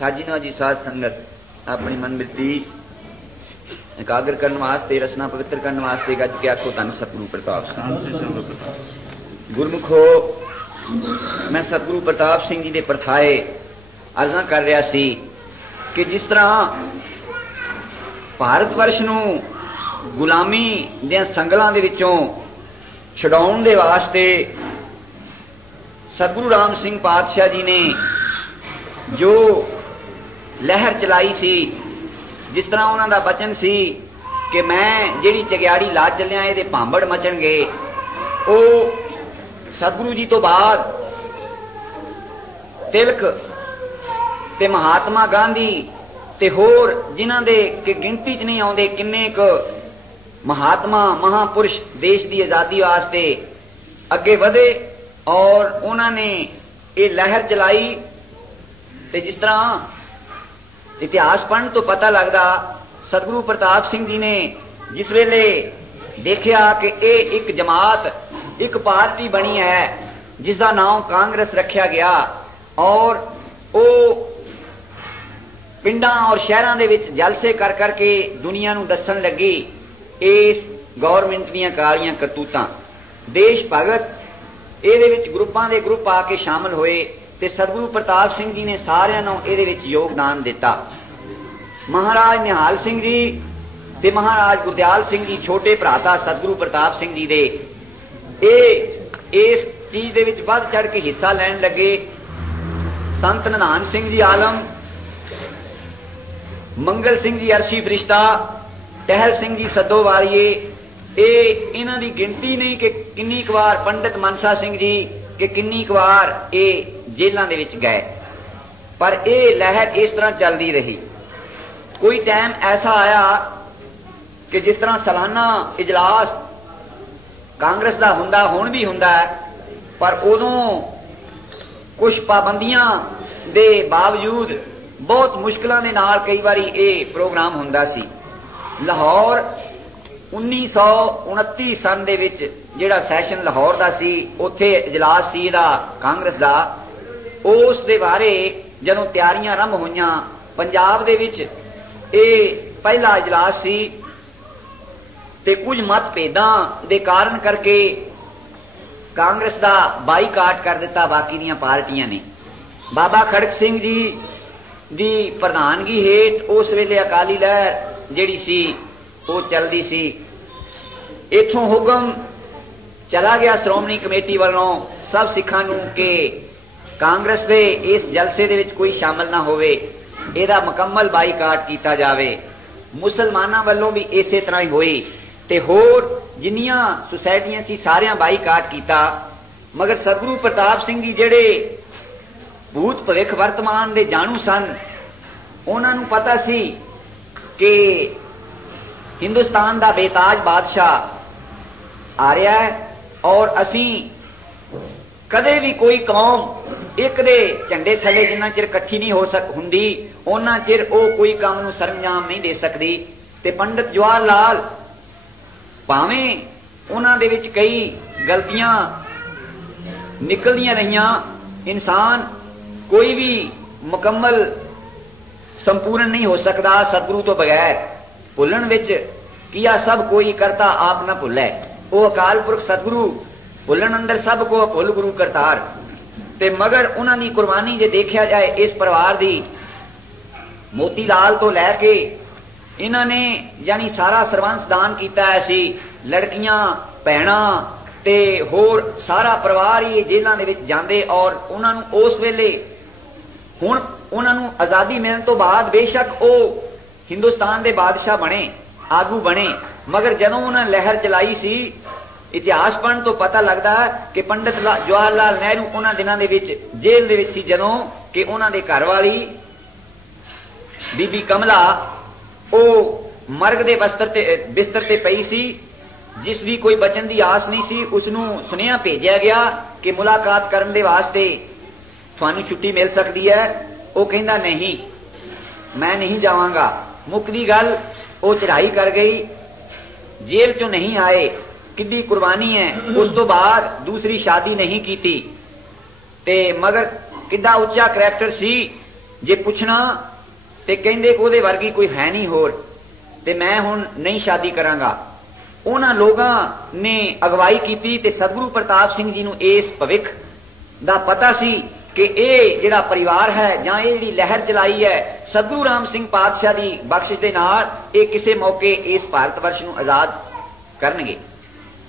साजिना जी साध संगत अपनी मन वृत्ति एकाग्र करने वास्ते रसना पवित्र करने वास्ते गज के आखो धन सतगुरु प्रताप गुरमुखो मैं सतगुरु प्रताप सिंह जी के परथाए अर्जा कर रहा सी कि जिस तरह ਭਾਰਤ ਵਰਸ਼ ਨੂੰ ਗੁਲਾਮੀ ਦੀਆਂ ਸੰਗਲਾਂ ਦੇ ਵਿੱਚੋਂ ਛਡਾਉਣ ਦੇ ਵਾਸਤੇ ਸਤਿਗੁਰੂ ਰਾਮ ਸਿੰਘ ਪਾਤਸ਼ਾਹ ਜੀ ਨੇ ਜੋ ਲਹਿਰ ਚਲਾਈ ਸੀ, ਜਿਸ ਤਰ੍ਹਾਂ ਉਹਨਾਂ ਦਾ ਬਚਨ ਸੀ ਕਿ ਮੈਂ ਜਿਹੜੀ ਚਗਿਆੜੀ ਲਾ ਚੱਲਿਆ ਇਹਦੇ ਭਾਂਬੜ ਮਚਣਗੇ, ਉਹ ਸਤਿਗੁਰੂ ਜੀ ਤੋਂ ਬਾਅਦ ਤਿਲਕ ਤੇ ਮਹਾਤਮਾ ਗਾਂਧੀ ਤੇ ਹੋਰ ਜਿਨ੍ਹਾਂ ਦੇ ਕਿ ਗਿਣਤੀ 'ਚ ਨਹੀਂ ਆਉਂਦੇ ਕਿੰਨੇ ਕੁ ਮਹਾਤਮਾ ਮਹਾਪੁਰਸ਼ ਦੇਸ਼ ਦੀ ਆਜ਼ਾਦੀ ਵਾਸਤੇ ਅੱਗੇ ਵਧੇ ਔਰ ਉਹਨਾਂ ਨੇ ਇਹ ਲਹਿਰ ਚਲਾਈ। ਤੇ ਜਿਸ ਤਰ੍ਹਾਂ ਇਤਿਹਾਸ ਪੜ੍ਹਨ ਤੋਂ ਪਤਾ ਲੱਗਦਾ, ਸਤਿਗੁਰੂ ਪ੍ਰਤਾਪ ਸਿੰਘ ਜੀ ਨੇ ਜਿਸ ਵੇਲੇ ਦੇਖਿਆ ਕਿ ਇਹ ਇੱਕ ਜਮਾਤ, ਇੱਕ ਪਾਰਟੀ ਬਣੀ ਹੈ ਜਿਸ ਦਾ ਨਾਮ ਕਾਂਗਰਸ ਰੱਖਿਆ ਗਿਆ ਔਰ ਉਹ ਪਿੰਡਾਂ ਔਰ ਸ਼ਹਿਰਾਂ ਦੇ ਵਿੱਚ ਜਲਸੇ ਕਰ ਕਰਕੇ ਦੁਨੀਆ ਨੂੰ ਦੱਸਣ ਲੱਗੀ ਇਸ ਗੌਰਮੈਂਟ ਦੀਆਂ ਕਾਲੀਆਂ ਕਰਤੂਤਾਂ। ਦੇਸ਼ ਭਗਤ ਇਹਦੇ ਵਿੱਚ ਗਰੁੱਪਾਂ ਦੇ ਗਰੁੱਪ ਆ ਕੇ ਸ਼ਾਮਲ ਹੋਏ ਤੇ ਸਤਿਗੁਰੂ ਪ੍ਰਤਾਪ ਸਿੰਘ ਜੀ ਨੇ ਸਾਰਿਆਂ ਨੂੰ ਇਹਦੇ ਵਿੱਚ ਯੋਗਦਾਨ ਦਿੱਤਾ। ਮਹਾਰਾਜ ਨਿਹਾਲ ਸਿੰਘ ਜੀ ਤੇ ਮਹਾਰਾਜ ਗੁਰਦਿਆਲ ਸਿੰਘ ਜੀ ਛੋਟੇ ਭਰਾਤਾ ਸਤਿਗੁਰੂ ਪ੍ਰਤਾਪ ਸਿੰਘ ਜੀ ਦੇ, ਇਹ ਇਸ ਚੀਜ਼ ਦੇ ਵਿੱਚ ਵੱਧ ਚੜ ਕੇ ਹਿੱਸਾ ਲੈਣ ਲੱਗੇ। ਸੰਤ ਨਿਧਾਨ ਸਿੰਘ ਜੀ ਆਲਮ, ਮੰਗਲ ਸਿੰਘ ਜੀ ਅਰਸ਼ੀ ਫਰਿਸ਼ਤਾ, ਟਹਿਲ ਸਿੰਘ ਜੀ ਸੱਦੋਵਾਲੀਏ, ਇਹ ਇਹਨਾਂ ਦੀ ਗਿਣਤੀ ਨਹੀਂ ਕਿ ਕਿੰਨੀ ਕੁ ਵਾਰ ਪੰਡਿਤ ਮਨਸਾ ਸਿੰਘ ਜੀ ਕਿ ਕਿੰਨੀ ਕੁ ਵਾਰ ਇਹ ਜੇਲਾਂ ਦੇ ਵਿੱਚ ਗਏ, ਪਰ ਇਹ ਲਹਿਰ ਇਸ ਤਰ੍ਹਾਂ ਚੱਲਦੀ ਰਹੀ। ਕੋਈ ਟਾਈਮ ਐਸਾ ਆਇਆ ਕਿ ਜਿਸ ਤਰ੍ਹਾਂ ਸਾਲਾਨਾ ਇਜਲਾਸ ਕਾਂਗਰਸ ਦਾ ਹੁੰਦਾ, ਹੁਣ ਵੀ ਹੁੰਦਾ ਹੈ, ਪਰ ਉਦੋਂ ਕੁਝ ਪਾਬੰਦੀਆਂ ਦੇ ਬਾਵਜੂਦ ਬਹੁਤ ਮੁਸ਼ਕਲਾਂ ਦੇ ਨਾਲ ਕਈ ਵਾਰੀ ਇਹ ਪ੍ਰੋਗਰਾਮ ਹੁੰਦਾ ਸੀ। ਲਾਹੌਰ 1929 ਸਨ ਦੇ ਵਿੱਚ ਜਿਹੜਾ ਸੈਸ਼ਨ ਲਾਹੌਰ ਦਾ ਸੀ, ਉੱਥੇ ਇਜਲਾਸ ਸੀ ਇਹਦਾ ਕਾਂਗਰਸ ਦਾ। ਉਸ ਦੇ ਬਾਰੇ ਜਦੋਂ ਤਿਆਰੀਆਂ ਆਰੰਭ ਹੋਈਆਂ, ਪੰਜਾਬ ਦੇ ਵਿੱਚ ਇਹ ਪਹਿਲਾ ਇਜਲਾਸ ਸੀ ਤੇ ਕੁਝ ਮਤਭੇਦਾਂ ਦੇ ਕਾਰਨ ਕਰਕੇ ਕਾਂਗਰਸ ਦਾ ਬਾਈਕਾਟ ਕਰ ਦਿੱਤਾ ਬਾਕੀ ਦੀਆਂ ਪਾਰਟੀਆਂ ਨੇ। ਬਾਬਾ ਖੜਕ ਸਿੰਘ ਜੀ ਦੀ ਪ੍ਰਧਾਨਗੀ ਹੇਠ ਉਸ ਵੇਲੇ ਅਕਾਲੀ ਲਹਿਰ ਜਿਹੜੀ ਸੀ ਉਹ ਚੱਲਦੀ ਸੀ। ਇੱਥੋਂ ਹੁਕਮ ਚਲਾ ਗਿਆ ਸ਼੍ਰੋਮਣੀ ਕਮੇਟੀ ਵੱਲੋਂ ਸਭ ਸਿੱਖਾਂ ਨੂੰ ਕਿ ਕਾਂਗਰਸ ਦੇ ਇਸ ਜਲਸੇ ਦੇ ਵਿੱਚ ਕੋਈ ਸ਼ਾਮਲ ਨਾ ਹੋਵੇ, ਇਹਦਾ ਮੁਕੰਮਲ ਬਾਈਕਾਟ ਕੀਤਾ ਜਾਵੇ। ਮੁਸਲਮਾਨਾਂ ਵੱਲੋਂ ਵੀ ਇਸੇ ਤਰ੍ਹਾਂ ਹੀ ਹੋਈ ਤੇ ਹੋਰ ਜਿੰਨੀਆਂ ਸੁਸਾਇਟੀਆਂ ਸੀ ਸਾਰਿਆਂ ਬਾਈਕਾਟ ਕੀਤਾ। ਮਗਰ ਸਤਿਗੁਰੂ ਪ੍ਰਤਾਪ ਸਿੰਘ ਜੀ ਜਿਹੜੇ ਭੂਤ ਭਵਿੱਖ ਵਰਤਮਾਨ ਦੇ ਜਾਣੂ ਸਨ, ਉਹਨਾਂ ਨੂੰ ਪਤਾ ਸੀ ਕਿ ਹਿੰਦੁਸਤਾਨ ਦਾ ਬੇਤਾਜ ਬਾਦਸ਼ਾਹ ਆ ਰਿਹਾ ਹੈ ਔਰ ਅਸੀਂ ਕਦੇ ਵੀ ਕੋਈ ਕੌਮ ਇੱਕ ਦੇ ਝੰਡੇ ਥੱਲੇ ਜਿੰਨਾ ਚਿਰ ਇਕੱਠੀ ਨਹੀਂ ਹੁੰਦੀ ਉਹਨਾਂ ਚਿਰ ਉਹ ਕੋਈ ਕੰਮ ਨੂੰ ਸਰੰਜਾਮ ਨਹੀਂ ਦੇ ਸਕਦੀ। ਤੇ ਪੰਡਿਤ ਜਵਾਹਰ ਲਾਲ ਭਾਵੇਂ ਉਹਨਾਂ ਦੇ ਵਿੱਚ ਕਈ ਗਲਤੀਆਂ ਨਿਕਲਦੀਆਂ ਰਹੀਆਂ, ਇਨਸਾਨ ਕੋਈ ਵੀ ਮੁਕੰਮਲ ਸੰਪੂਰਨ ਨਹੀਂ ਹੋ ਸਕਦਾ ਸਤਿਗੁਰੂ ਤੋਂ ਬਗੈਰ। ਭੁੱਲਣ ਵਿੱਚ ਕੀਆ ਸਭ ਕੋਈ ਕਰਤਾ ਆਪ ਨਾ ਭੁੱਲੇ, ਉਹ ਅਕਾਲ ਪੁਰਖ ਸਤਿਗੁਰੂ ਭੁੱਲਣ ਅੰਦਰ ਸਭ ਕੋ ਭੁੱਲ ਗੁਰੂ ਕਰਤਾਰ। ਤੇ ਮਗਰ ਉਹਨਾਂ ਦੀ ਕੁਰਬਾਨੀ ਜੇ ਦੇਖਿਆ ਜਾਏ ਇਸ ਪਰਿਵਾਰ ਦੀ, ਮੋਤੀ ਲਾਲ ਤੋਂ ਲੈ ਕੇ ਇਹਨਾਂ ਨੇ ਯਾਨੀ ਸਾਰਾ ਸਰਵੰਸ ਦਾਨ ਕੀਤਾ ਹੈ ਸੀ। ਲੜਕੀਆਂ ਭੈਣਾਂ ਤੇ ਹੋਰ ਸਾਰਾ ਪਰਿਵਾਰ ਹੀ ਜੇਲਾਂ ਦੇ ਵਿੱਚ ਜਾਂਦੇ ਔਰ ਉਹਨਾਂ ਨੂੰ ਉਸ ਵੇਲੇ, ਹੁਣ ਉਹਨਾਂ ਨੂੰ ਆਜ਼ਾਦੀ ਮਿਲਣ ਤੋਂ ਬਾਅਦ ਬੇਸ਼ੱਕ ਉਹ ਹਿੰਦੁਸਤਾਨ ਦੇ ਬਾਦਸ਼ਾਹ ਬਣੇ, ਆਗੂ ਬਣੇ, ਮਗਰ ਜਦੋਂ ਉਹਨਾਂ ਲਹਿਰ ਚਲਾਈ ਸੀ, ਇਤਿਹਾਸ ਪੜ੍ਹਨ ਤੋਂ ਪਤਾ ਲੱਗਦਾ ਕਿ ਪੰਡਿਤ ਜਵਾਹਰ ਲਾਲ ਨਹਿਰੂ ਉਹਨਾਂ ਦਿਨਾਂ ਦੇ ਵਿੱਚ ਜੇਲ੍ਹ ਦੇ ਵਿੱਚ ਸੀ, ਜਦੋਂ ਕਿ ਉਹਨਾਂ ਦੇ ਘਰ ਵਾਲੀ ਬੀਬੀ ਕਮਲਾ ਉਹ ਮਰਗ ਦੇ ਬਿਸਤਰ ਤੇ ਪਈ ਸੀ। ਜਿਸ ਵੀ ਕੋਈ ਬਚਨ ਦੀ ਆਸ ਨਹੀਂ ਸੀ, ਉਸ ਨੂੰ ਸੁਨੇਹਾ ਭੇਜਿਆ ਗਿਆ ਕਿ ਮੁਲਾਕਾਤ ਕਰਨ ਦੇ ਵਾਸਤੇ ਤੁਹਾਨੂੰ ਛੁੱਟੀ ਮਿਲ ਸਕਦੀ ਹੈ। ਉਹ ਕਹਿੰਦਾ ਨਹੀਂ, ਮੈਂ ਨਹੀਂ ਜਾਵਾਂਗਾ। ਮੁੱਕਦੀ ਗੱਲ ਉਹ ਚੜਾਈ ਕਰ ਗਈ, ਜੇਲ੍ਹ ਚੋਂ ਨਹੀਂ ਆਏ। ਕਿੱਡੀ ਕੁਰਬਾਨੀ ਹੈ। ਉਸ ਤੋਂ ਬਾਅਦ ਦੂਸਰੀ ਸ਼ਾਦੀ ਨਹੀਂ ਕੀਤੀ ਤੇ ਮਗਰ ਕਿੱਡਾ ਉੱਚਾ ਕਰੈਕਟਰ ਸੀ। ਜੇ ਪੁੱਛਣਾ ਤੇ ਕਹਿੰਦੇ ਕਿ ਉਹਦੇ ਵਰਗੀ ਕੋਈ ਹੈ ਨਹੀਂ ਹੋਰ, ਤੇ ਮੈਂ ਹੁਣ ਨਹੀਂ ਸ਼ਾਦੀ ਕਰਾਂਗਾ। ਉਹਨਾਂ ਲੋਕਾਂ ਨੇ ਅਗਵਾਈ ਕੀਤੀ ਤੇ ਸਤਿਗੁਰੂ ਪ੍ਰਤਾਪ ਸਿੰਘ ਜੀ ਨੂੰ ਇਸ ਭਵਿੱਖ ਦਾ ਪਤਾ ਸੀ कि ਇਹ ਜਿਹੜਾ ਪਰਿਵਾਰ ਹੈ ਜਾਂ ਇਹ ਜਿਹੜੀ ਲਹਿਰ ਚਲਾਈ ਹੈ ਸਤਿਗੁਰੂ ਰਾਮ ਸਿੰਘ ਪਾਤਸ਼ਾਹ ਦੀ ਬਖਸ਼ਿਸ਼ ਦੇ ਨਾਲ ਇਹ ਕਿਸੇ ਮੌਕੇ ਇਸ ਭਾਰਤ ਵਰਸ਼ ਨੂੰ ਆਜ਼ਾਦ ਕਰਨਗੇ।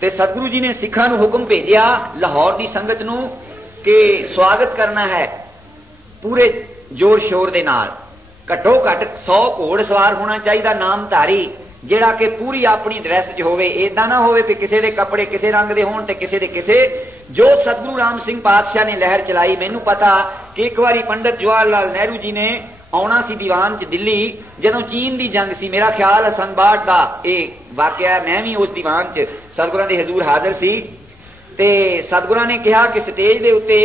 ਤੇ ਸਤਿਗੁਰੂ ਜੀ ਨੇ ਸਿੱਖਾਂ ਨੂੰ ਹੁਕਮ ਭੇਜਿਆ ਲਾਹੌਰ ਦੀ ਸੰਗਤ ਨੂੰ ਕਿ ਸਵਾਗਤ ਕਰਨਾ ਹੈ ਪੂਰੇ ਜ਼ੋਰ ਸ਼ੋਰ ਦੇ ਨਾਲ। ਘੱਟੋ ਘੱਟ 100 ਘੋੜ ਸਵਾਰ ਹੋਣਾ ਚਾਹੀਦਾ ਨਾਮਧਾਰੀ, ਜਿਹੜਾ ਕਿ ਪੂਰੀ ਆਪਣੀ ਡਰੈਸ 'ਚ ਹੋਵੇ। ਏਦਾਂ ਨਾ ਹੋਵੇ ਕਿ ਕਿਸੇ ਦੇ ਕੱਪੜੇ ਕਿਸੇ ਰੰਗ ਦੇ ਹੋਣ ਤੇ ਕਿਸੇ ਦੇ ਕਿਸੇ। ਜੋ ਸਤਿਗੁਰੂ ਰਾਮ ਸਿੰਘ ਪਾਤਸ਼ਾਹ ਨੇ ਲਹਿਰ ਚਲਾਈ, ਮੈਨੂੰ ਪਤਾ ਕਿ ਇੱਕ ਵਾਰੀ ਪੰਡਤ ਜਵਾਹਰ ਲਾਲ ਨਹਿਰੂ ਜੀ ਨੇ ਆਉਣਾ ਸੀ ਦੀਵਾਨ 'ਚ ਦਿੱਲੀ, ਜਦੋਂ ਚੀਨ ਦੀ ਜੰਗ ਸੀ, ਮੇਰਾ ਖਿਆਲ ਹੈ 1962 ਦਾ ਇਹ ਵਾਕਿਆ। ਮੈਂ ਵੀ ਉਸ ਦੀਵਾਨ 'ਚ ਸਤਿਗੁਰਾਂ ਦੇ ਹਜ਼ੂਰ ਹਾਜ਼ਰ ਸੀ ਤੇ ਸਤਿਗੁਰਾਂ ਨੇ ਕਿਹਾ ਕਿ ਸਟੇਜ ਦੇ ਉੱਤੇ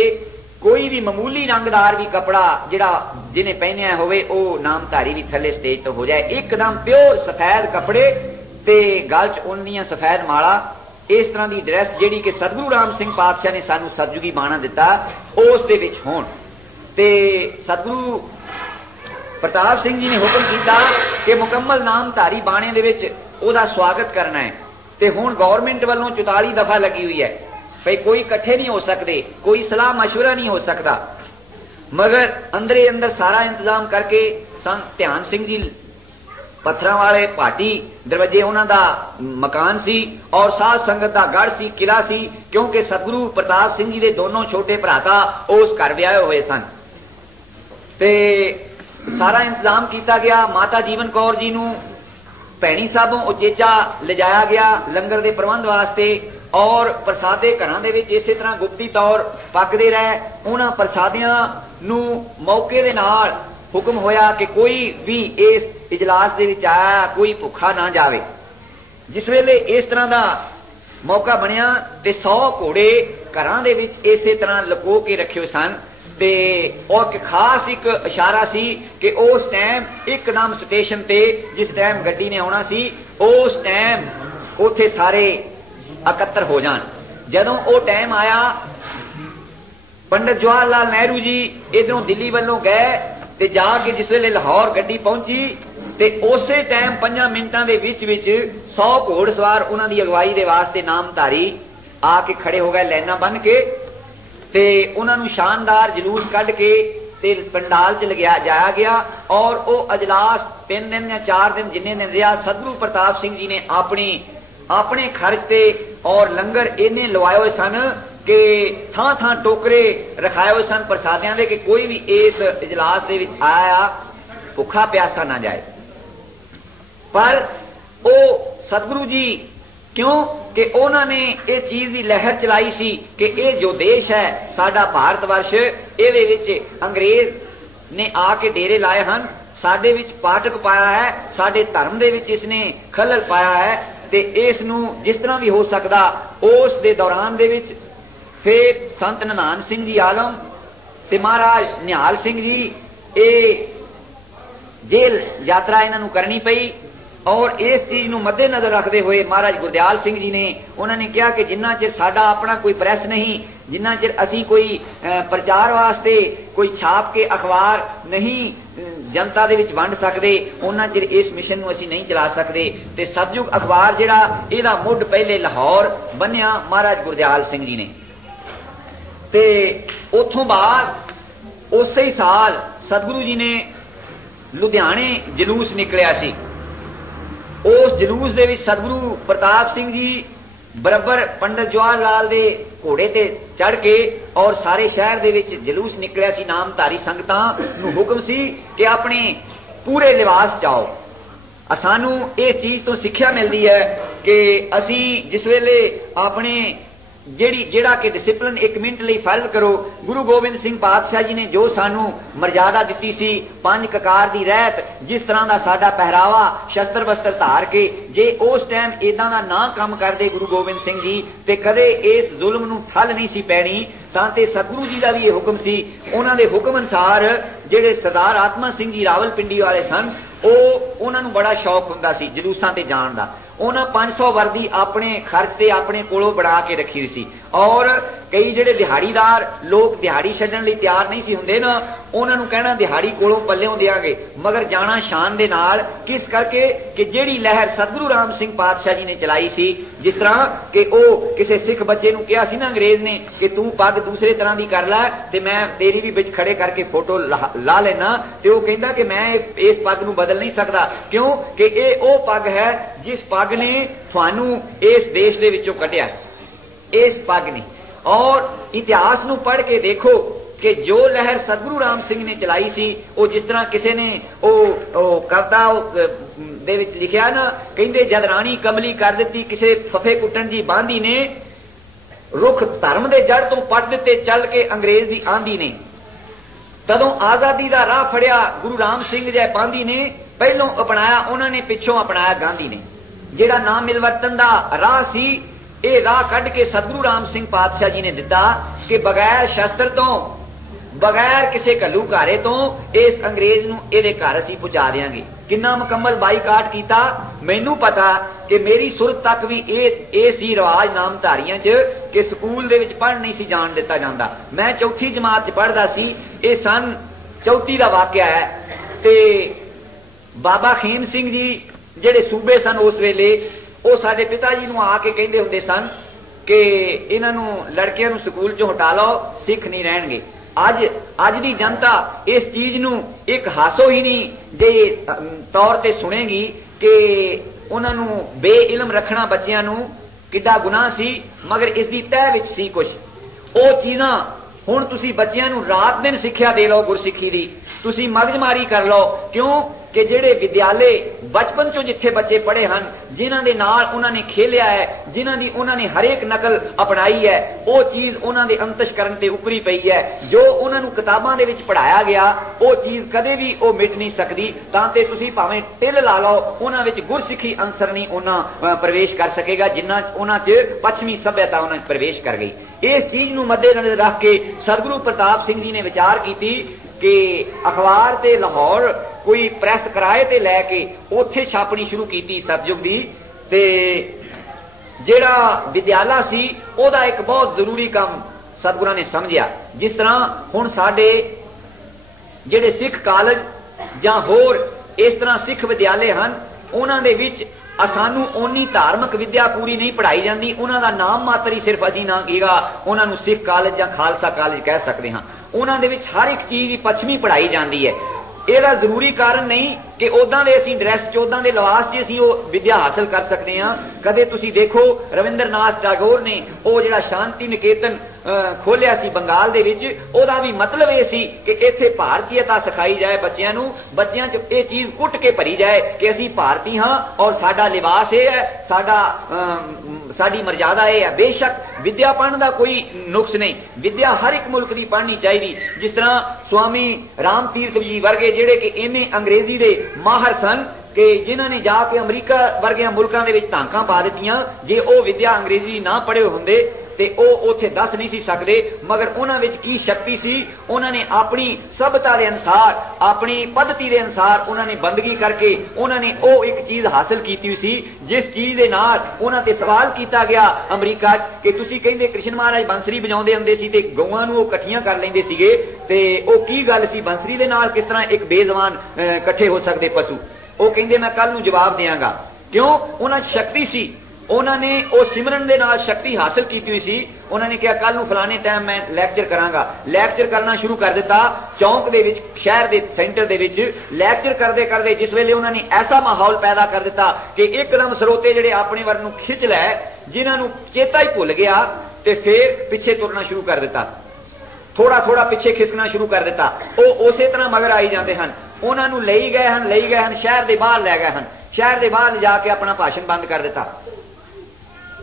ਕੋਈ ਵੀ ਮਾਮੂਲੀ ਰੰਗਦਾਰ ਵੀ ਕਪੜਾ ਜਿਹੜਾ ਜਿਹਨੇ ਪਹਿਨਿਆ ਹੋਵੇ ਉਹ ਨਾਮਧਾਰੀ ਵੀ ਥੱਲੇ ਸਟੇਜ ਤੋਂ ਹੋ ਜਾਏ। ਇੱਕਦਮ ਪਿਓਰ ਸਫੈਦ ਕੱਪੜੇ ਤੇ ਗਲ 'ਚ ਉੱਨ ਦੀਆਂ ਸਫੈਦ ਮਾਲਾ, ਇਸ ਤਰ੍ਹਾਂ ਦੀ ਡਰੈਸ ਜਿਹੜੀ ਕਿ ਸਤਿਗੁਰੂ ਰਾਮ ਸਿੰਘ ਪਾਤਸ਼ਾਹ ਨੇ ਸਾਨੂੰ ਸਤਜੁਗੀ ਬਾਣਾ ਦਿੱਤਾ, ਉਸ ਦੇ ਵਿੱਚ ਹੋਣ। ਤੇ ਸਤਿਗੁਰੂ ਪ੍ਰਤਾਪ ਸਿੰਘ ਜੀ ਨੇ ਹੁਕਮ ਕੀਤਾ ਕਿ ਮੁਕੰਮਲ ਨਾਮਧਾਰੀ ਬਾਣੇ ਦੇ ਵਿੱਚ ਉਹਦਾ ਸਵਾਗਤ ਕਰਨਾ ਹੈ। ਤੇ ਹੁਣ ਗੌਰਮੈਂਟ ਵੱਲੋਂ 44 ਦਫਾ ਲੱਗੀ ਹੋਈ ਹੈ ਭਈ ਕੋਈ ਇਕੱਠੇ ਨਹੀਂ ਹੋ ਸਕਦੇ, ਕੋਈ ਸਲਾਹ ਮਸ਼ਵਰਾ ਨਹੀਂ ਹੋ ਸਕਦਾ, ਮਗਰ ਅੰਦਰੇ ਅੰਦਰ ਸਾਰਾ ਇੰਤਜ਼ਾਮ ਕਰਕੇ ਸੰਤ ਧਿਆਨ ਸਿੰਘ ਜੀ ਪੱਥਰਾਂ ਵਾਲੇ ਭਾਟੀ ਦਰਵਾਜੇ ਉਹਨਾਂ ਦਾ ਮਕਾਨ ਸੀ ਔਰ ਸਾਧ ਸੰਗਤ ਦਾ ਗੜ ਸੀ, ਕਿਲਾ ਸੀ, ਕਿਉਂਕਿ ਸਤਿਗੁਰੂ ਪ੍ਰਤਾਪ ਸਿੰਘ ਜੀ ਦੇ ਦੋਨੋਂ ਛੋਟੇ ਭਰਾਤਾ ਉਸ ਘਰ ਵਿਆਹੇ ਹੋਏ ਸਨ। ਤੇ ਸਾਰਾ ਇੰਤਜ਼ਾਮ ਕੀਤਾ ਗਿਆ। ਮਾਤਾ ਜੀਵਨ ਕੌਰ ਜੀ ਨੂੰ ਭੈਣੀ ਸਾਹਿਬੋਂ ਉਚੇਚਾ ਲਿਜਾਇਆ ਗਿਆ ਲੰਗਰ ਦੇ ਪ੍ਰਬੰਧ ਵਾਸਤੇ ਔਰ ਪ੍ਰਸਾਦੇ ਘਰਾਂ ਦੇ ਵਿੱਚ ਇਸੇ ਤਰ੍ਹਾਂ ਗੁਪਤੀ ਤੌਰ ਪੱਕਦੇ ਰਹੇ। ਉਹਨਾਂ ਪ੍ਰਸਾਦਿਆਂ ਨੂੰ ਮੌਕੇ ਦੇ ਨਾਲ ਹੁਕਮ ਹੋਇਆ ਕਿ ਕੋਈ ਵੀ ਇਸ ਇਜਲਾਸ ਦੇ ਵਿੱਚ ਆਇਆ ਕੋਈ ਭੁੱਖਾ ਨਾ ਜਾਵੇ। ਜਿਸ ਵੇਲੇ ਇਸ ਤਰ੍ਹਾਂ ਦਾ ਮੌਕਾ ਬਣਿਆ ਤੇ 100 ਘੋੜੇ ਘਰਾਂ ਦੇ ਵਿੱਚ ਇਸੇ ਤਰ੍ਹਾਂ ਲੁਕੋ ਕੇ ਰੱਖੇ ਹੋਏ ਸਨ। ਤੇ ਉਹ ਇੱਕ ਖਾਸ ਇੱਕ ਇਸ਼ਾਰਾ ਸੀ ਕਿ ਉਸ ਟਾਈਮ ਇੱਕਦਮ ਸਟੇਸ਼ਨ ਤੇ ਜਿਸ ਟਾਈਮ ਗੱਡੀ ਨੇ ਆਉਣਾ ਸੀ ਉਸ ਟਾਈਮ ਉੱਥੇ ਸਾਰੇ ਇਕੱਤਰ ਹੋ ਜਾਣ। ਜਦੋਂ ਉਹ ਟਾਈਮ ਆਇਆ ਪੰਡਤ ਜਵਾਹਰ ਲਾਲ ਨਹਿਰੂ ਜੀ ਇਧਰੋਂ ਦਿੱਲੀ ਵੱਲੋਂ ਗਏ ਤੇ ਜਾ ਕੇ ਜਿਸ ਵੇਲੇ ਲਾਹੌਰ ਗੱਡੀ ਪਹੁੰਚੀ ਤੇ ਉਸੇ ਟਾਈਮ 5 ਮਿੰਟਾਂ ਦੇ ਵਿੱਚ 100 ਘੋੜ ਸਵਾਰ ਉਹਨਾਂ ਦੀ ਅਗਵਾਈ ਦੇ ਵਾਸਤੇ ਨਾਮਧਾਰੀ ਆ ਕੇ ਖੜੇ ਹੋ ਗਏ ਲਾਈਨਾਂ ਬੰਨ ਕੇ ਤੇ ਉਹਨਾਂ ਨੂੰ ਸ਼ਾਨਦਾਰ ਜਲੂਸ ਕੱਢ ਕੇ ਤੇ ਪੰਡਾਲ 'ਚ ਜਾਇਆ ਗਿਆ ਔਰ ਉਹ ਅਜਲਾਸ 3 ਦਿਨ ਜਾਂ 4 ਦਿਨ ਜਿੰਨੇ ਦਿਨ ਰਿਹਾ ਸਤਿਗੁਰੂ ਪ੍ਰਤਾਪ ਸਿੰਘ ਜੀ ਨੇ ਆਪਣੇ ਖਰਚ ਤੇ ਔਰ ਲੰਗਰ ਇਹਨੇ ਲਵਾਏ ਹੋਏ ਸਨ ਕਿ ਥਾਂ ਥਾਂ ਟੋਕਰੇ ਰਖਾਏ ਹੋਏ ਸਨ ਪ੍ਰਸਾਦਿਆਂ ਦੇ ਕਿ ਕੋਈ ਵੀ ਇਸ ਇਜਲਾਸ ਦੇ ਵਿੱਚ ਆਇਆ ਭੁੱਖਾ ਪਿਆਸਾ ਨਾ ਜਾਏ। ਪਰ ਉਹ ਸਤਿਗੁਰੂ ਜੀ ਕਿਉਂ ਕਿ ਉਹਨਾਂ ਨੇ ਇਹ ਚੀਜ਼ ਦੀ ਲਹਿਰ ਚਲਾਈ ਸੀ ਕਿ ਇਹ ਜੋ ਦੇਸ਼ ਹੈ ਸਾਡਾ ਭਾਰਤ ਵਰਸ਼, ਇਹਦੇ ਵਿੱਚ ਅੰਗਰੇਜ਼ ਨੇ ਆ ਕੇ ਡੇਰੇ ਲਾਏ ਹਨ, ਸਾਡੇ ਵਿੱਚ ਪਾਟਕ ਪਾਇਆ ਹੈ, ਸਾਡੇ ਧਰਮ ਦੇ ਵਿੱਚ ਇਸਨੇ ਖਲਲ ਪਾਇਆ ਹੈ ਤੇ ਇਸ ਨੂੰ ਜਿਸ ਤਰ੍ਹਾਂ ਵੀ ਹੋ ਸਕਦਾ ਉਸ ਦੇ ਦੌਰਾਨ ਦੇ ਵਿੱਚ ਫਿਰ ਸੰਤ ਨਨਾਨ ਸਿੰਘ ਜੀ ਆਲਮ ਤੇ ਮਹਾਰਾਜ ਨਿਹਾਲ ਸਿੰਘ ਜੀ ਇਹ ਜੇਲ੍ਹ ਯਾਤਰਾ ਇਹਨਾਂ ਨੂੰ ਕਰਨੀ ਪਈ ਔਰ ਇਸ ਚੀਜ਼ ਨੂੰ ਮੱਦੇ ਨਜ਼ਰ ਰੱਖਦੇ ਹੋਏ ਮਹਾਰਾਜ ਗੁਰਦਿਆਲ ਸਿੰਘ ਜੀ ਨੇ ਉਹਨਾਂ ਨੇ ਕਿਹਾ ਕਿ ਜਿੰਨਾ ਚਿਰ ਸਾਡਾ ਆਪਣਾ ਕੋਈ ਪ੍ਰੈਸ ਨਹੀਂ, ਜਿੰਨਾ ਚਿਰ ਅਸੀਂ ਕੋਈ ਪ੍ਰਚਾਰ ਵਾਸਤੇ ਕੋਈ ਛਾਪ ਕੇ ਅਖਬਾਰ ਨਹੀਂ ਜਨਤਾ ਦੇ ਵਿੱਚ ਵੰਡ ਸਕਦੇ, ਉਹਨਾਂ ਚਿਰ ਇਸ ਮਿਸ਼ਨ ਨੂੰ ਅਸੀਂ ਨਹੀਂ ਚਲਾ ਸਕਦੇ। ਤੇ ਸਤਜੁਗ ਅਖਬਾਰ ਜਿਹੜਾ ਇਹਦਾ ਮੁੱਢ ਪਹਿਲੇ ਲਾਹੌਰ ਬੰਨਿਆ ਮਹਾਰਾਜ ਗੁਰਦਿਆਲ ਸਿੰਘ ਜੀ ਨੇ। ਤੇ ਉਥੋਂ ਬਾਅਦ ਉਸੇ ਹੀ ਸਾਲ ਸਤਿਗੁਰੂ ਜੀ ਨੇ ਲੁਧਿਆਣੇ ਜਲੂਸ ਨਿਕਲਿਆ ਸੀ। ਉਸ ਜਲੂਸ ਦੇ ਵਿੱਚ ਸਤਿਗੁਰੂ ਪ੍ਰਤਾਪ ਸਿੰਘ ਜੀ ਬਰਾਬਰ ਪੰਡਤ ਜਵਾਹਰ ਲਾਲ ਦੇ ਘੋੜੇ ਤੇ ਚੜ ਕੇ ਔਰ ਸਾਰੇ ਸ਼ਹਿਰ ਦੇ ਵਿੱਚ ਜਲੂਸ ਨਿਕਲਿਆ ਸੀ। ਨਾਮਧਾਰੀ ਸੰਗਤਾਂ ਨੂੰ ਹੁਕਮ ਸੀ ਕਿ ਆਪਣੇ ਪੂਰੇ ਲਿਬਾਸ 'ਚ ਆਓ। ਸਾਨੂੰ ਇਸ ਚੀਜ਼ ਤੋਂ ਸਿੱਖਿਆ ਮਿਲਦੀ ਹੈ ਕਿ ਅਸੀਂ ਜਿਸ ਵੇਲੇ ਆਪਣੇ ਜਿਹੜਾ ਕਿ ਡਿਸਿਪਲਿਨ 1 ਮਿੰਟ ਲਈ ਫਰਜ਼ ਕਰੋ, ਗੁਰੂ ਗੋਬਿੰਦ ਸਿੰਘ ਪਾਤਸ਼ਾਹ ਜੀ ਨੇ ਜੋ ਸਾਨੂੰ ਮਰਜ਼ਾਦਾ ਦਿੱਤੀ ਸੀ 5 ਕਕਾਰ ਦੀ ਰਹਿਤ, ਜਿਸ ਤਰ੍ਹਾਂ ਦਾ ਸਾਡਾ ਪਹਿਰਾਵਾ ਸ਼ਸਤਰ ਵਸਤਰ ਧਾਰ ਕੇ, ਜੇ ਉਸ ਟਾਈਮ ਇਦਾਂ ਦਾ ਨਾ ਕੰਮ ਕਰਦੇ ਗੁਰੂ ਗੋਬਿੰਦ ਸਿੰਘ ਜੀ ਤੇ ਕਦੇ ਇਸ ਜ਼ੁਲਮ ਨੂੰ ਠੱਲ ਨਹੀਂ ਸੀ ਪੈਣੀ। ਤਾਂ ਤੇ ਸਤਿਗੁਰੂ ਜੀ ਦਾ ਵੀ ਇਹ ਹੁਕਮ ਸੀ। ਉਹਨਾਂ ਦੇ ਹੁਕਮ ਅਨੁਸਾਰ ਜਿਹੜੇ ਸਰਦਾਰ ਆਤਮਾ ਸਿੰਘ ਜੀ ਰਾਵਲਪਿੰਡੀ ਵਾਲੇ ਸਨ ਉਹਨਾਂ ਨੂੰ ਬੜਾ ਸ਼ੌਕ ਹੁੰਦਾ ਸੀ ਜਲੂਸਾਂ ਤੇ ਜਾਣ ਦਾ। ਉਹਨਾਂ 500 ਵਰਦੀ ਆਪਣੇ ਖਰਚ ਤੇ ਆਪਣੇ ਕੋਲੋਂ ਬਣਾ ਕੇ ਰੱਖੀ ਹੋਈ ਸੀ ਔਰ कई जिहड़े दिहाड़ीदार लोग दिहाड़ी छड्डण लई तैयार नहीं सी हुंदे ना, उन्हां नूं कहना दिहाड़ी कोलों पल्लिओं देंगे, मगर जाना शान दे नाल, किस करके कि जिहड़ी लहर सतगुरु राम सिंह पातशाह जी ने चलाई सी, जिस तरह कि वो किसी सिख बच्चे नूं कहा सी ना अंग्रेज ने कि तू पग दूसरे तरह की कर लै ते मैं तेरी भी विच खड़े करके फोटो ला लेना, ते वो कहंदा कि मैं इस पग नूं बदल नहीं सकदा, क्यों कि ये वो पग है जिस पग ने थानू इस देश दे विचों कटिया, इस पग ने। और इतिहास नूं पढ़ के देखो कि जो लहर सतगुरु राम सिंह ने चलाई सी, वो जिस तरह किसी ने ओ कविता दे विच लिखिया ना, कहंदे जद राणी कमली कर दिती किसी फफे कुटन जी बांधी ने, रुख धर्म दे जड़ तो पट दिते चल के अंग्रेज दी आंधी ने, तदों आजादी दा राह फड़िया गुरु राम सिंह जय पांधी ने, पहलों अपनाया उन्होंने पिछों अपनाया गांधी ने। जिहड़ा नाम मिलवर्तन दा राह सी, ये राह कढ़ के सतगुरु राम सिंह पातशाह जी ने दिता कि बगैर शस्त्र तो, बगैर किसी घल्लूघारे तो इस अंग्रेज नूं इहदे घर असीं पहुंचा देंगे। किन्ना मुकम्मल बाईकाट किया, मैनू पता कि मेरी सुरत तक भी ये सी रिवाज नामधारियां च कि स्कूल दे विच पढ़ नहीं सी जान दिता जांदा। मैं चौथी जमात च पढ़दा सी, ये सन 34 का वाकया है, ते बाबा खीम सिंह जी जिहड़े सूबे सन उस वेले, वो साडे पिता जी नूं आके कहंदे हुंदे सन कि इन्हां नूं लड़कियां नूं स्कूल चों हटा लो, सिख नहीं रहणगे। अज दी जनता इस चीज नूं एक हासो ही नहीं जे तौर ते सुनेगी कि उन्हां नूं बेइलम रखना बच्चियां नूं किड्डा गुनाह सी, मगर इस दी तह विच सी कुछ ओ चीज़ां। हुण तुसीं बच्चियां नूं रात दिन सिक्ख्या दे लो गुरसिੱਖੀ दी, तुसीं मगजमारी कर लो, क्यों कि जिहड़े विद्यालय बचपन चो जिथे बच्चे पढ़े हैं, जिन्हां दे नाल उन्होंने खेलिया है, जिन्हां दी उन्होंने हरेक नकल अपनाई है, वो चीज़ उन्हां दे अंतशकरण ते उकरी पई है। जो उन्हां नूं किताबां दे विच पढ़ाया गया वो चीज़ कदे भी वो मिट नहीं सकती। तां ते तुसीं भावें टिल ला लो, उन्हां विच गुरसिੱਖੀ अंसर नहीं उन्हां प्रवेश कर सकेगा जिन्ना उन्हां च पश्चिमी सभ्यता उन्हां प्रवेश कर गई। इस चीज़ नूं मद्देनज़र रख के सतगुरु प्रताप सिंह जी ने विचार की कि अखबार ते लाहौर कोई प्रैस किराए ते लैके उत्थे छापनी शुरू की सतयुग दी, ते जिहड़ा विद्यालय सी ओदा एक बहुत जरूरी काम सतगुरां ने समझिया। जिस तरह हुण साडे जिहड़े सिख कॉलेज जां होर इस तरह सिख विद्यालय हैं, उन्हां दे विच सानू ओनी धार्मिक विद्या पूरी नहीं पढ़ाई जाती, उन्हां दा नाम मात्र ही सिर्फ असीं ना कीगा उन्हां नूं सिख कॉलेज जां खालसा कॉलेज कह सकते हाँ। उन्हां दे विच हर एक चीज़ पश्चिमी पढ़ाई जाती है। ਇਹਦਾ ਜ਼ਰੂਰੀ ਕਾਰਨ ਨਹੀਂ कि उदा दे असीं ड्रैस च उदा दे लिबास च असीं वो विद्या हासिल कर सकते हैं। कदे तुसीं देखो रविंद्रनाथ टैगोर ने वो जिहड़ा शांति निकेतन खोलिया सी बंगाल दे विच, ओदा भी मतलब ये सी कि इत्थे भारतीयता सिखाई जाए बच्चियां नूं, बच्चियां च ये चीज़ कुट के भरी जाए कि असीं भारती हाँ और साडा लिबास ये है, साडी मर्यादा ये है। बेशक विद्या पढ़ने का कोई नुक्स नहीं, विद्या हर एक मुल्क की पढ़नी चाहिए। जिस तरह स्वामी राम तीर्थ जी वर्गे जिहड़े कि इन्ने अंग्रेजी दे माहर सन कि जिन्हां ने जाके अमरीका वर्गियां मुल्कां दे विच धाकां पा दित्तियां, जे वो विद्या अंग्रेजी ना पढ़े हुंदे ते ओ उत्थे दस नहीं सी सकदे। मगर उन्हां विच की शक्ति सी, उन्हां ने अपनी सभ्यता के अनुसार अपनी पद्धति के अनुसार उन्हां ने बंदगी करके उन्हां ने ओ एक चीज़ हासिल की सी जिस चीज़ के नाल उन्हां ते सवाल किया गया अमरीका कि तुसीं कहंदे कृष्ण महाराज बंसरी बजाउंदे हुंदे सी ते गऊआं नूं ओ इकट्ठियां कर लैंदे सीगे, ते ओ की गल सी बंसरी दे नाल किस तरह एक बेजवान इकट्ठे हो सकदे पशु। वो कहंदे मैं कल नूं जवाब देंगा, क्यों उन्हां शक्ति सी, उन्होंने उस सिमरन के नाल शक्ति हासिल की हुई सी। उन्होंने कहा कल फलाने टाइम मैं लैक्चर करांगा, लैक्चर करना शुरू कर दिता चौंक दे विच, शहर के सेंटर दे विच लैक्चर करते करते जिस वेले उन्होंने ऐसा माहौल पैदा कर दिता कि एकदम स्रोते जिहड़े अपने वर नूं खिंच लै, जिन्हां चेता ही भुल गया, ते फिर पिछे तुरना शुरू कर दिता, थोड़ा थोड़ा पिछे खिसकना शुरू कर दिता। वो उस तरह मगर आई जाते हैं, उन्होंने लई गए हैं शहर के बाहर लै गए हैं, शहर के बाहर जाके अपना भाषण बंद कर दिता।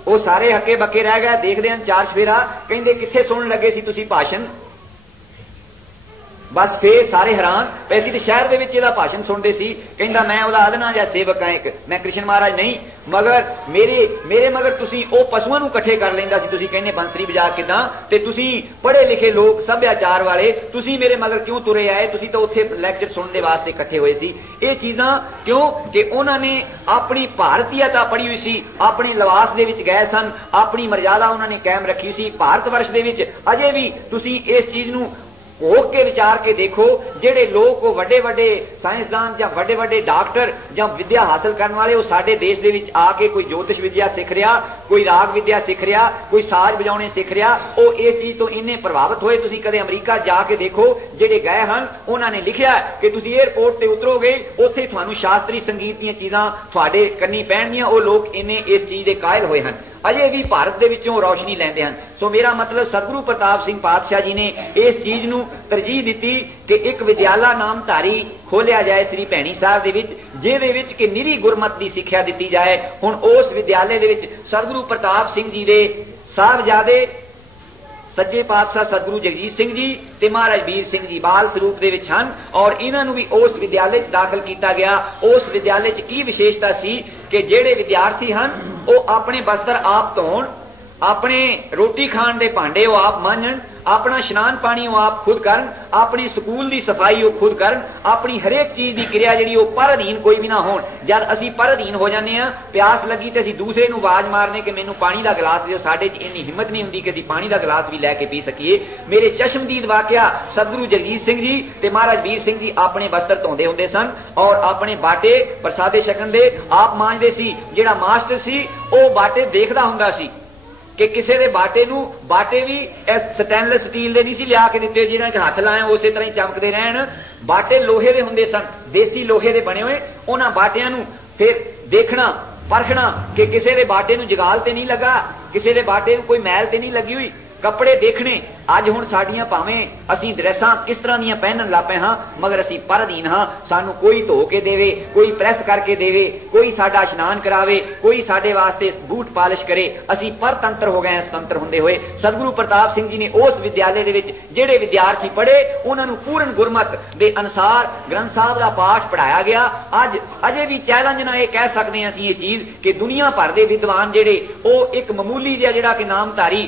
वो सारे हके बके रह गए, देखते हैं चार सफेरा, कहते किथे सुन लगे सी तुसी भाषण। बस फिर सारे हैरान पैसी तो शहर ਦੇ ਵਿੱਚ ਇਹਦਾ ਭਾਸ਼ਣ ਸੁਣਦੇ ਸੀ ਕਹਿੰਦਾ मैं औलाद ना ਜਾਂ ਸੇਵਕ ਹਾਂ ਇੱਕ मैं कृष्ण महाराज नहीं मगर मेरे मगर ਤੁਸੀਂ ਉਹ ਪਸ਼ੂਆਂ ਨੂੰ ਇਕੱਠੇ ਕਰ ਲੈਂਦਾ ਸੀ ਤੁਸੀਂ ਕਹਿੰਦੇ ਬੰਸਰੀ ਵਜਾ ਕਿਦਾਂ ਤੇ ਤੁਸੀਂ ਪੜ੍ਹੇ ਲਿਖੇ ਲੋਕ ਸੱਭਿਆਚਾਰ ਵਾਲੇ ਤੁਸੀਂ ਮੇਰੇ ਮਗਰ ਕਿਉਂ ਤੁਰੇ ਆਏ ਤੁਸੀਂ ਤਾਂ ਉੱਥੇ ਲੈਕਚਰ ਸੁਣਨ ਦੇ ਵਾਸਤੇ ਇਕੱਠੇ ਹੋਏ ਸੀ ਇਹ ਚੀਜ਼ਾਂ ਕਿਉਂ ਕਿ ਉਹਨਾਂ ਨੇ ਆਪਣੀ ਭਾਰਤੀयता ਪੜ੍ਹੀ ਹੋਈ ਸੀ ਆਪਣੇ ਲਿਬਾਸ ਦੇ ਵਿੱਚ ਗਏ ਸਨ ਆਪਣੀ ਮਰਜ਼ਾਦਾ ਉਹਨਾਂ ਨੇ ਕਾਇਮ ਰੱਖੀ ਸੀ ਭਾਰਤ ਵਰਸ਼ ਦੇ ਵਿੱਚ ਅਜੇ ਵੀ ਤੁਸੀਂ ਇਸ ਚੀਜ਼ ਨੂੰ ਹੋਕ के विचार के देखो जेडे लोग वो वड्डे वड्डे साइंसदान या वड्डे वड्डे डॉक्टर या विद्या हासिल करने वाले वो साडे देश दे विच आके कोई ज्योतिष विद्या सीख रहा कोई राग विद्या सीख रहा कोई साज बजाने सीख रहा वो इस चीज तो इन्ने प्रभावित होए तुसीं कदे अमरीका जाके देखो जेडे गए हन उन्होंने लिखिया कि तुसीं एयरपोर्ट ते उतरोगे उत्थे तुहानूं शास्त्रीय संगीत दीयां चीज़ां तुहाडे कन्नी पैणगीयां वो लोग इन्ने इस चीज़ दे कायल होए हन अजे भी भारत दे विचों रोशनी लैंदे हन सो मेरा मतलब सतगुरु प्रताप सिंह पातशाह जी ने इस चीज नूं तरजीह दिती कि एक विद्याला नामधारी खोलिया जाए श्री भैणी साहब दे विच जिहदे विच कि निरी गुरमत दी सिक्ख्या दिती जाए हुण उस विद्यालय दे विच सतगुरु प्रताप सिंह जी दे साहबजादे सच्चे पातशाह सतगुरु जगजीत सिंह जी ते महाराज वीर सिंह जी बाल स्वरूप दे विच हन और इन्हां नूं भी उस विद्यालय च दाखिल किया गया उस विद्यालय च की विशेषता सी कि जेड़े विद्यार्थी हन वो अपने बस्तर आप धोण अपने रोटी खाण दे भांडे वो आप मांजण अपना स्नान पानी वो आप खुद करन अपनी स्कूल की सफाई वो खुद करन अपनी हरेक चीज की क्रिया जी पर अधीन कोई भी ना हो जब असी पर अधीन हो जाने प्यास लगी तो असी दूसरे नूं आवाज मारने कि मैनू पानी का गिलास दिओ साडे च इन्नी हिम्मत नहीं हुंदी कि असी पानी का गिलास भी लैके पी सकीए मेरे चश्मदीद वाकया सतगुरु जगजीत सिंह जी ते महाराज वीर सिंह जी अपने वस्त्र धोंदे हुंदे सन और अपने बाटे प्रसादे छकण दे आप मांजदे सी जिहड़ा मास्टर सी वो बाटे देखदा हुंदा सी कि किसी के बाटे नूं बाटे भी स्टैनलेस स्टील दे नहीं सी लिया के दिते जिन्हां च हथ लाए उस तरह ही चमकते रहन बाटे लोहे दे हुंदे सन देसी लोहे दे बने हुए उन्हां बाटियां नूं फिर देखना परखना कि किसी के बाटे नूं जगाल ते नहीं लगा किसी के बाटे नूं कोई मैल ते नहीं लगी हुई कपड़े देखने अज हुण साडियां भावें असीं ड्रैसां किस तरह दीयां पहनन लग पे हां मगर असीं पर अधीन हां सानू कोई धो के देवे कोई प्रेस करके देवे कोई साडा इशनान करावे कोई साडे वास्ते बूट पालिश करे असीं परतंत्र हो गए स्वतंत्र हुंदे होए सतगुरु प्रताप सिंह जी ने उस विद्यालय दे विच जेड़े विद्यार्थी पढ़े उन्हां नूं पूर्ण गुरमत दे अनुसार ग्रंथ साहब दा पाठ पढ़ाया गया अज अजे भी चैलेंज नाल ये कह सकदे हां असीं ये चीज कि दुनिया भर दे विद्वान जेड़े ओ एक मामूली जिहा जेड़ा कि नामधारी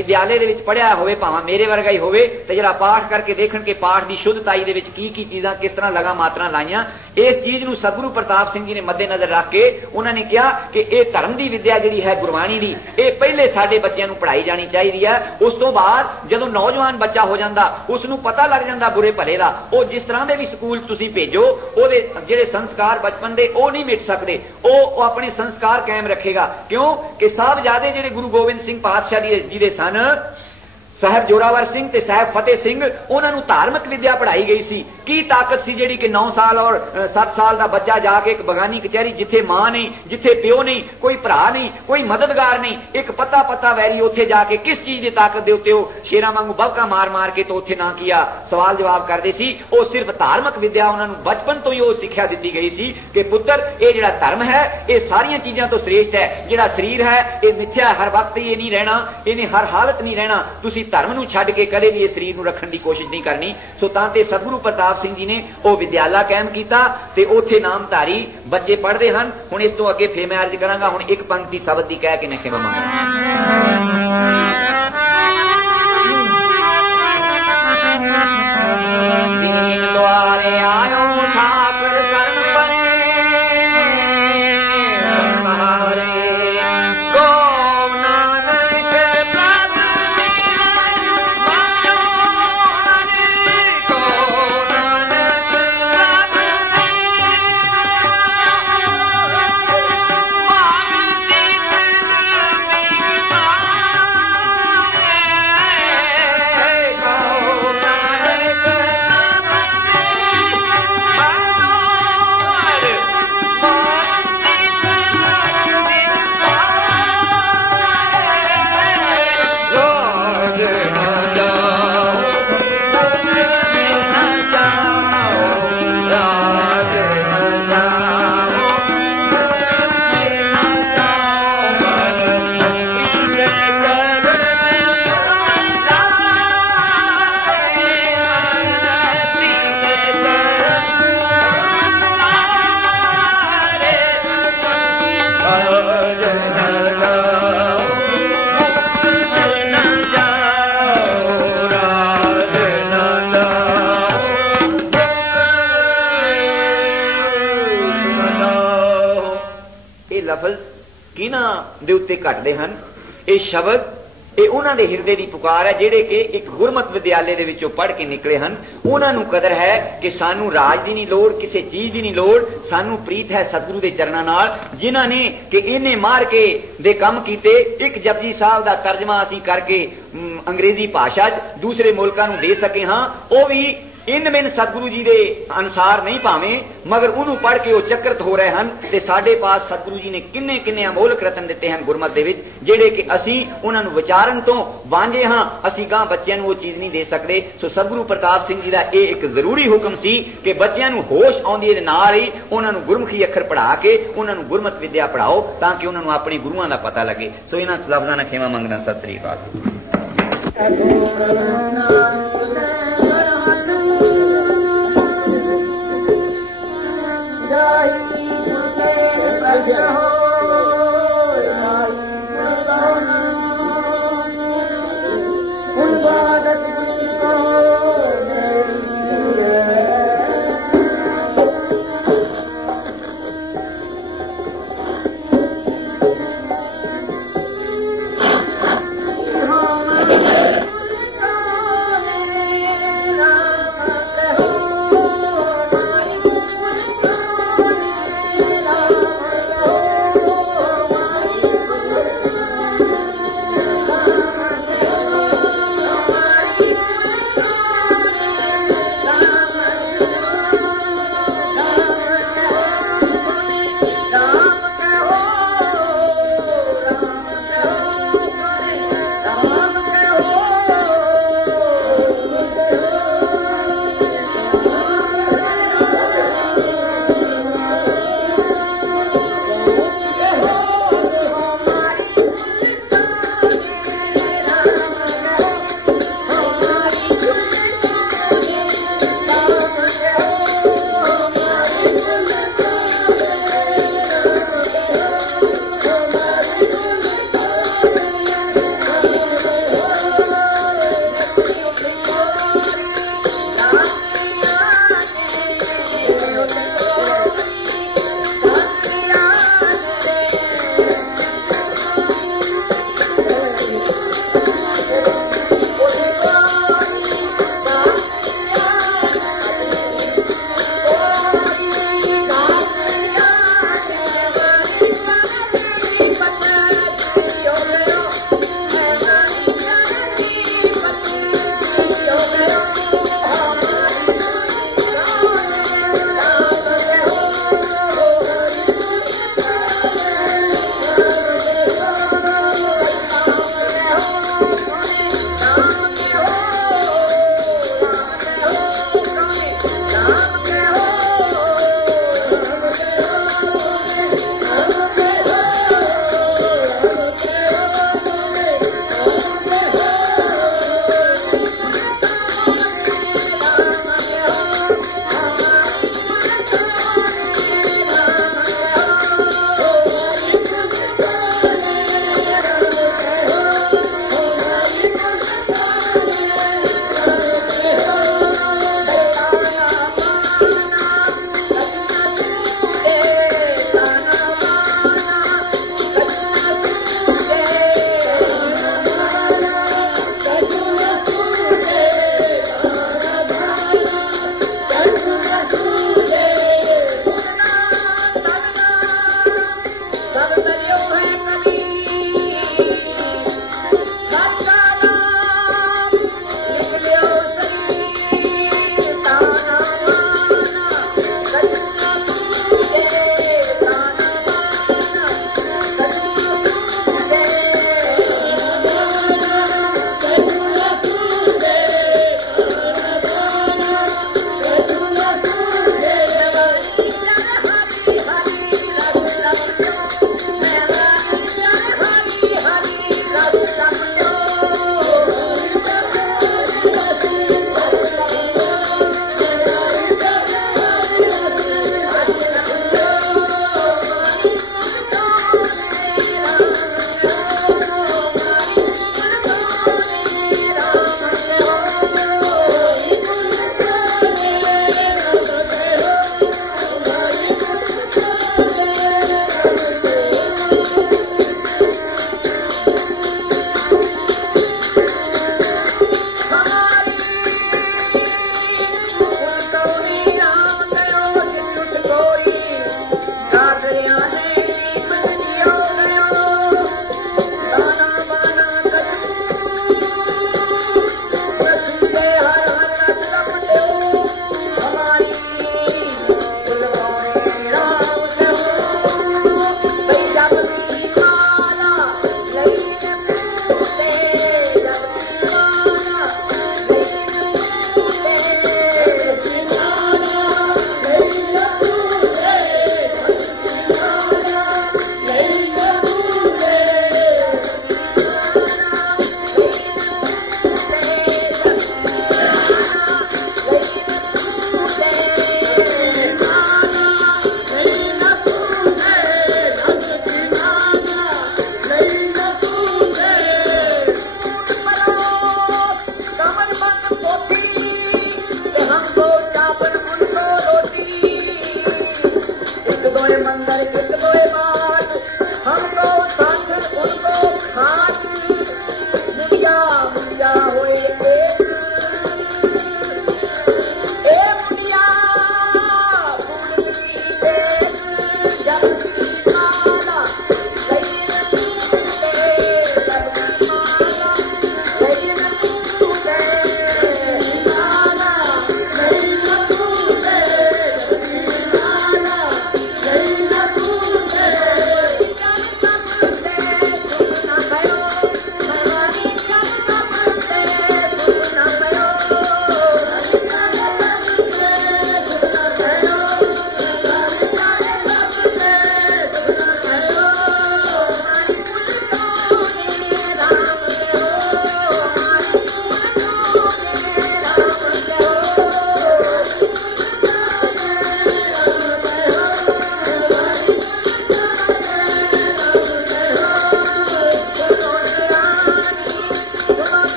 विद्यालय दे विच पढ़िया होवे भावें मेरे वर्गा ही होवे ते जरा पाठ करके देखण के पाठ की शुद्धताई दे विच की चीज़ां किस तरह लगा मात्रा लाइयां इस चीज नूं सतगुरु प्रताप सिंह जी ने मद्देनजर रख के उन्होंने कहा कि यह धर्म की विद्या जिहड़ी है गुरबाणी दी ये पहले साडे बच्चों नूं पढ़ाई जानी चाहिए है उस तो बाद जदों नौजवान बच्चा हो जाता उसनूं पता लग जाता बुरे भले का वो जिस तरह के भी स्कूल तुसीं भेजो उहदे जिहड़े संस्कार बचपन दे वो नहीं मिट सकते वो अपने संस्कार कायम रखेगा क्यों कि साहबजादे जिहड़े गुरु गोबिंद सिंह पातशाह जी दे सन साहब जोरावर सिंह ते साहब फतेह सिंह उन्होंने धार्मिक विद्या पढ़ाई गई सी की ताकत सी जिहड़ी कि 9 साल और 7 साल का बच्चा जाके एक बगानी कचहरी जिथे मां नहीं जिथे प्यो नहीं कोई भरा नहीं कोई मददगार नहीं एक पता पता वैरी उत्थे जाके किस चीज की ताकत दे उत्ते शेरां वांगू बबका मार मार के तो उत्थे ना किया सवाल जवाब करते सी वो सिर्फ धार्मिक विद्या उन्होंने बचपन तो ही वो सिक्ख्या दी गई सी कि पुत्र ये जिहड़ा धर्म है ये सारिया चीजों तो श्रेष्ठ है जिहड़ा शरीर है ये मिथ्या हर वक्त ये नहीं रहना इन्हें हर हालत नहीं रहना तुसीं धर्म नूं छड्ड के कदे भी इस शरीर नूं रखण दी कोशिश नहीं करनी सो तां ते सतगुरु प्रताप सिंह जी ने वो विद्यालय कायम कीता ते उत्थे नामधारी बच्चे पढ़दे हन हुण इस तो अगे फिर मैं अर्ज करांगा हुण एक पंक्ति शब्द दी कह के मैं खिमा मंगां दीन द्वारे आयो ठाकुर शरण परे लफज किन्हां दे उत्ते घटदे हन। ये शब्द ये उन्होंने हिरदे की पुकार है जेडे कि एक गुरमत विद्यालय दे विचों पढ़ के निकले हैं। उन्होंने कदर है कि सानू राज की नहीं लोड़, किसी चीज की नहीं लोड़, सानू प्रीत है सतगुरु के चरणों नाल जिन्होंने कि इन्हें मार के दे काम कीते। एक जपजी साहब का तर्जमा असी करके अंग्रेजी भाषा दूसरे मुल्कों को दे सके हाँ, वो भी इन बिन सतगुरु जी के अनुसार नहीं भावें, मगर उन्होंने पढ़ के वो चक्रत हो रहे हैं। तो साडे पास सतगुरु जी ने किन्ने किन्ने अमोलक रतन दिते हैं गुरमत दे विच, जेड़े कि असी उन्होंने विचारन तो वांझे हाँ, असी गां बच्चों को वो चीज नहीं दे सकते। सो सतगुरु प्रताप सिंह जी का यह एक जरूरी हुक्म सी कि बच्चों को होश आउंदी दे नाल ही उन्होंने गुरमुखी अखर पढ़ा के उन्होंने गुरमत विद्या पढ़ाओ ताकि उन्होंने अपने गुरुओं का पता लगे। सो इन्हां लफ्ज़ां नाल खेमा मंगदा। सत श्री अकाल।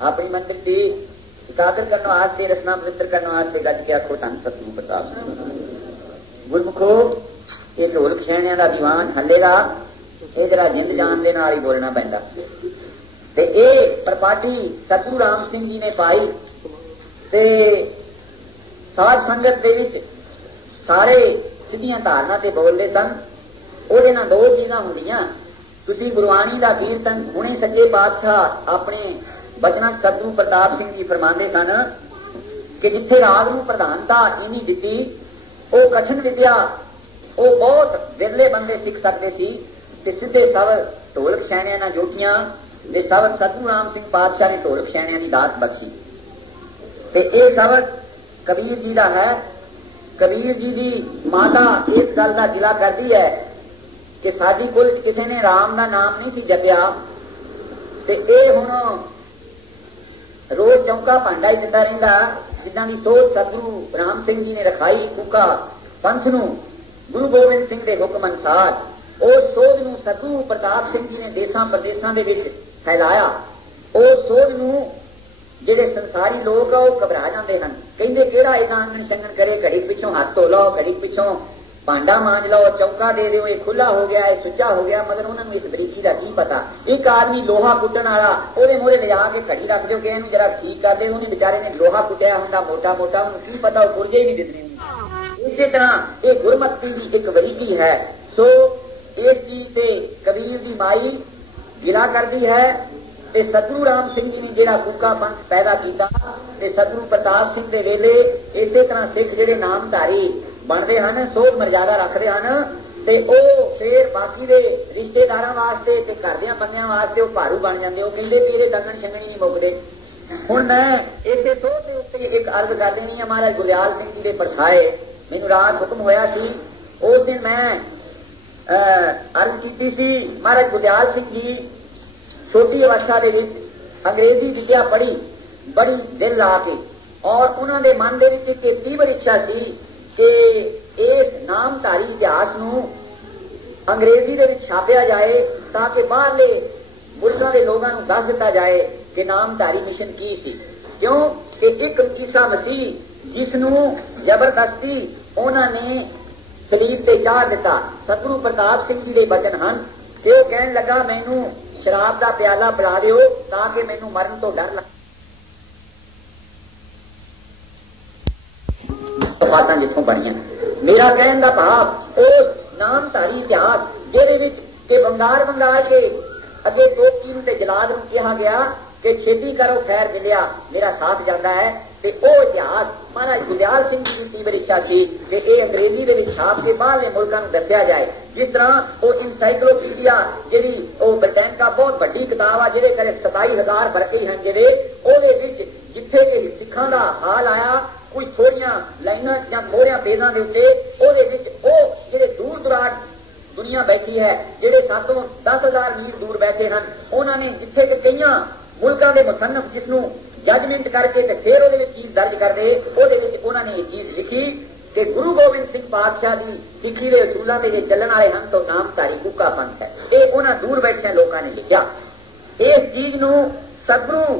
अपनी मंदिर की एकाग्र करने वास्ते रचना पवित्र करने वास्ते गज के आखो धन सतगुरु प्रताप गुरमुखो ये ढोलक छेणिया का दीवान हलेगा ये जरा जिंद जान दे नाल ही बोलना पैंदा ते ये प्रपाटी सतगुरु राम सिंह जी ने पाई ते साध संगत दे विच सारे सीधियां धारना ते बोलते सन। ਉਹਦੇ ਨਾਲ दो चीज़ां ਹੁੰਦੀਆਂ ਤੁਸੀਂ ਗੁਰਬਾਣੀ ਦਾ ਕੀਰਤਨ ਹੁਣੇ सच्चे पातशाह अपने बचना सतगुरु प्रताप सिंह जी फरमाते सन कि जिथे राग नूं प्रधानता इन्हीं दिती वो कठिन विद्या वो बहुत विरले बंदे सीख सकते सी ते सीधे सबर ढोलक छेणियां नाल जोटियां ते सबर सतगुरु राम सिंह पातशाह ने ढोलक छेणियां की दात बख्शी ते ये सबर कबीर जी का है। कबीर जी की माता इस गल का गिला करती है कि साडी कुल किसी ने राम का नाम नहीं सी जपिया ते ये हुण रोज चौंका भांडा ही दिता रहिंदा जिद्दां दी सोच सतगुरु राम सिंह जी ने रखाई कूका पंथ नूं गुरु गोबिंद सिंह के हुक्म अनुसार उस सोच नूं सतगुरु प्रताप सिंह जी ने देसां प्रदेसां दे विच फैलाया। उस सोच नूं ਜਿਹੜੇ ਸੰਸਾਰੀ लोग ਉਹ घबरा जाते हैं ਕਹਿੰਦੇ ਕਿਹੜਾ ਇਹਦਾ ਆਂਗਣ ਛੰਗਣ करे घड़ी पिछों हाथ धो लो घड़ी पिछों भांडा मांज लो चौका दे दो ये खुला हो गया ये सुच्चा हो गया मगर उन्होंने इस बरीकी का की पता। एक आदमी लोहा कुटन वाला ਉਹਦੇ ਮੂਹਰੇ ਲਿਜਾ ਕੇ घड़ी रख दो कि ਇਹਨੂੰ जरा ठीक कर दे ਉਹਨੇ बेचारे ने लोहा कुटिया ਹੁੰਦਾ मोटा मोटा ਉਹਨੂੰ की पता वो पुरजे ही नहीं दिसने। इसी तरह ये गुरमति की एक बरीकी है। सो इस चीज से कबीर की माई गिला करती है ते सतगुरु राम सिंह जी ने जिहड़ा कूका पंथ पैदा किया ते सतगुरु प्रताप सिंह दे वेले इसे तरह सिख जिहड़े नामधारी बनते हैं सोध मर्यादा रखते हैं ते ओ फिर बाकी दे रिश्तेदारां वास्ते ते घरदियां बंदियां वास्ते वो भारू बन जाते। वो कहते भी ये दंगण छंगणी नहीं मुकदे। हुण मैं इसे सोध के उत्ते एक अर्ज कर देनी है। महाराज गुरदियाल सिंह जी के परछाए मैनूं रात हुक्म होया सी उस दिन मैं अर्ज की सी। महाराज गुरदियाल सिंह जी छोटी अवस्था दे विच अंग्रेजी विद्या पढ़ी बड़ी दिल ला के, और उन्होंने मन दे विच एक तीव्र इच्छा सी कि इस नामधारी इतिहास नूं अंग्रेजी दे विच छापिया जाए ताकि बाहरले मुल्कां दे लोगां नूं दस दिता जाए कि नामधारी मिशन की सी। क्यों कि एक ईसा मसीह जिसनूं जबरदस्ती उन्होंने सलीब ते चाढ़ दिता। सतगुरु प्रताप सिंह जी दे बचन हन कि वो कहण लगा मैनू शराब का प्याला पिला दिओ ताकि मैनू मरण तो डर लगे। बातां जिथों बणियां मेरा कहण दा भाव उस नामधारी इतिहास जिहदे विच के बंगार बंगाल के अगे टोपी नूं ते जलाद नूं कहा गया कि छेती करो खैर मिलिया मेरा साथ जाता है, ते ओ इतिहास महाराज गुरदियाल सिंह जी की तीव्र इच्छा सी कि ये अंग्रेजी दे विच छाप के बाहरले मुल्कां नूं दस्सिया जाए। जिस तरह वो इनसाइक्लोपीडिया जिहड़ी ओ ब्रिटेन का बहुत वड्डी किताब आ जिहदे करे 27,000 बरके हन जिहदे ओहदे विच जिथे कि सिखां दा हाल आया कुछ थोड़ियां लाइनां या मोहरियां पेजां दे उत्ते ओहदे विच ओ जिहड़े दूर दुराज दुनिया बैठी है जिहड़े 7 ਤੋਂ 10,000 मील दूर बैठे हैं उन्होंने जिथे कि कई मुल्कां दे मुसन्नफ जिसनूं जजमेंट करके ते फिर उहदे विच चीज दर्ज करदे उहदे विच उन्होंने ये चीज लिखी कि गुरु गोबिंद सिंह पातशाह दी सिੱਖੀ ਦੇ असूलों ते जे ਚੱਲਣ वाले हैं तो नामधारी कूका पंथ है। ये उन्हां दूर बैठे लोगों ने लिखा। इस चीज नूं सतगुरु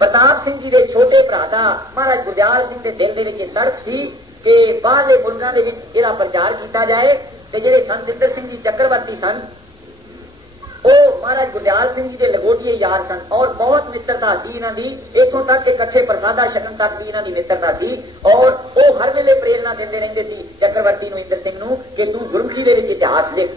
प्रताप सिंह जी के छोटे भरा दा महाराज गुरदियाल सिंह के दिल दे विच तड़प सी कि बाहरले मुल्कां दे विच इहदा प्रचार किया जाए। ते जिहड़े संत इंदर सिंह जी चक्रवर्ती सन वो महाराज गुरदियाल सिंह जी के लंगोटिए यार सन और बहुत मित्रता सी इन्हां दी, इत्थों तक कि इकट्ठे प्रसादा छकन तक भी इन्हां दी मित्रता सी। और वो हर वेले प्रेरणा देंदे रहिंदे सी चक्रवर्ती नूं इंदर सिंह नूं कि तू गुरमुखी दे विच इतिहास लिख,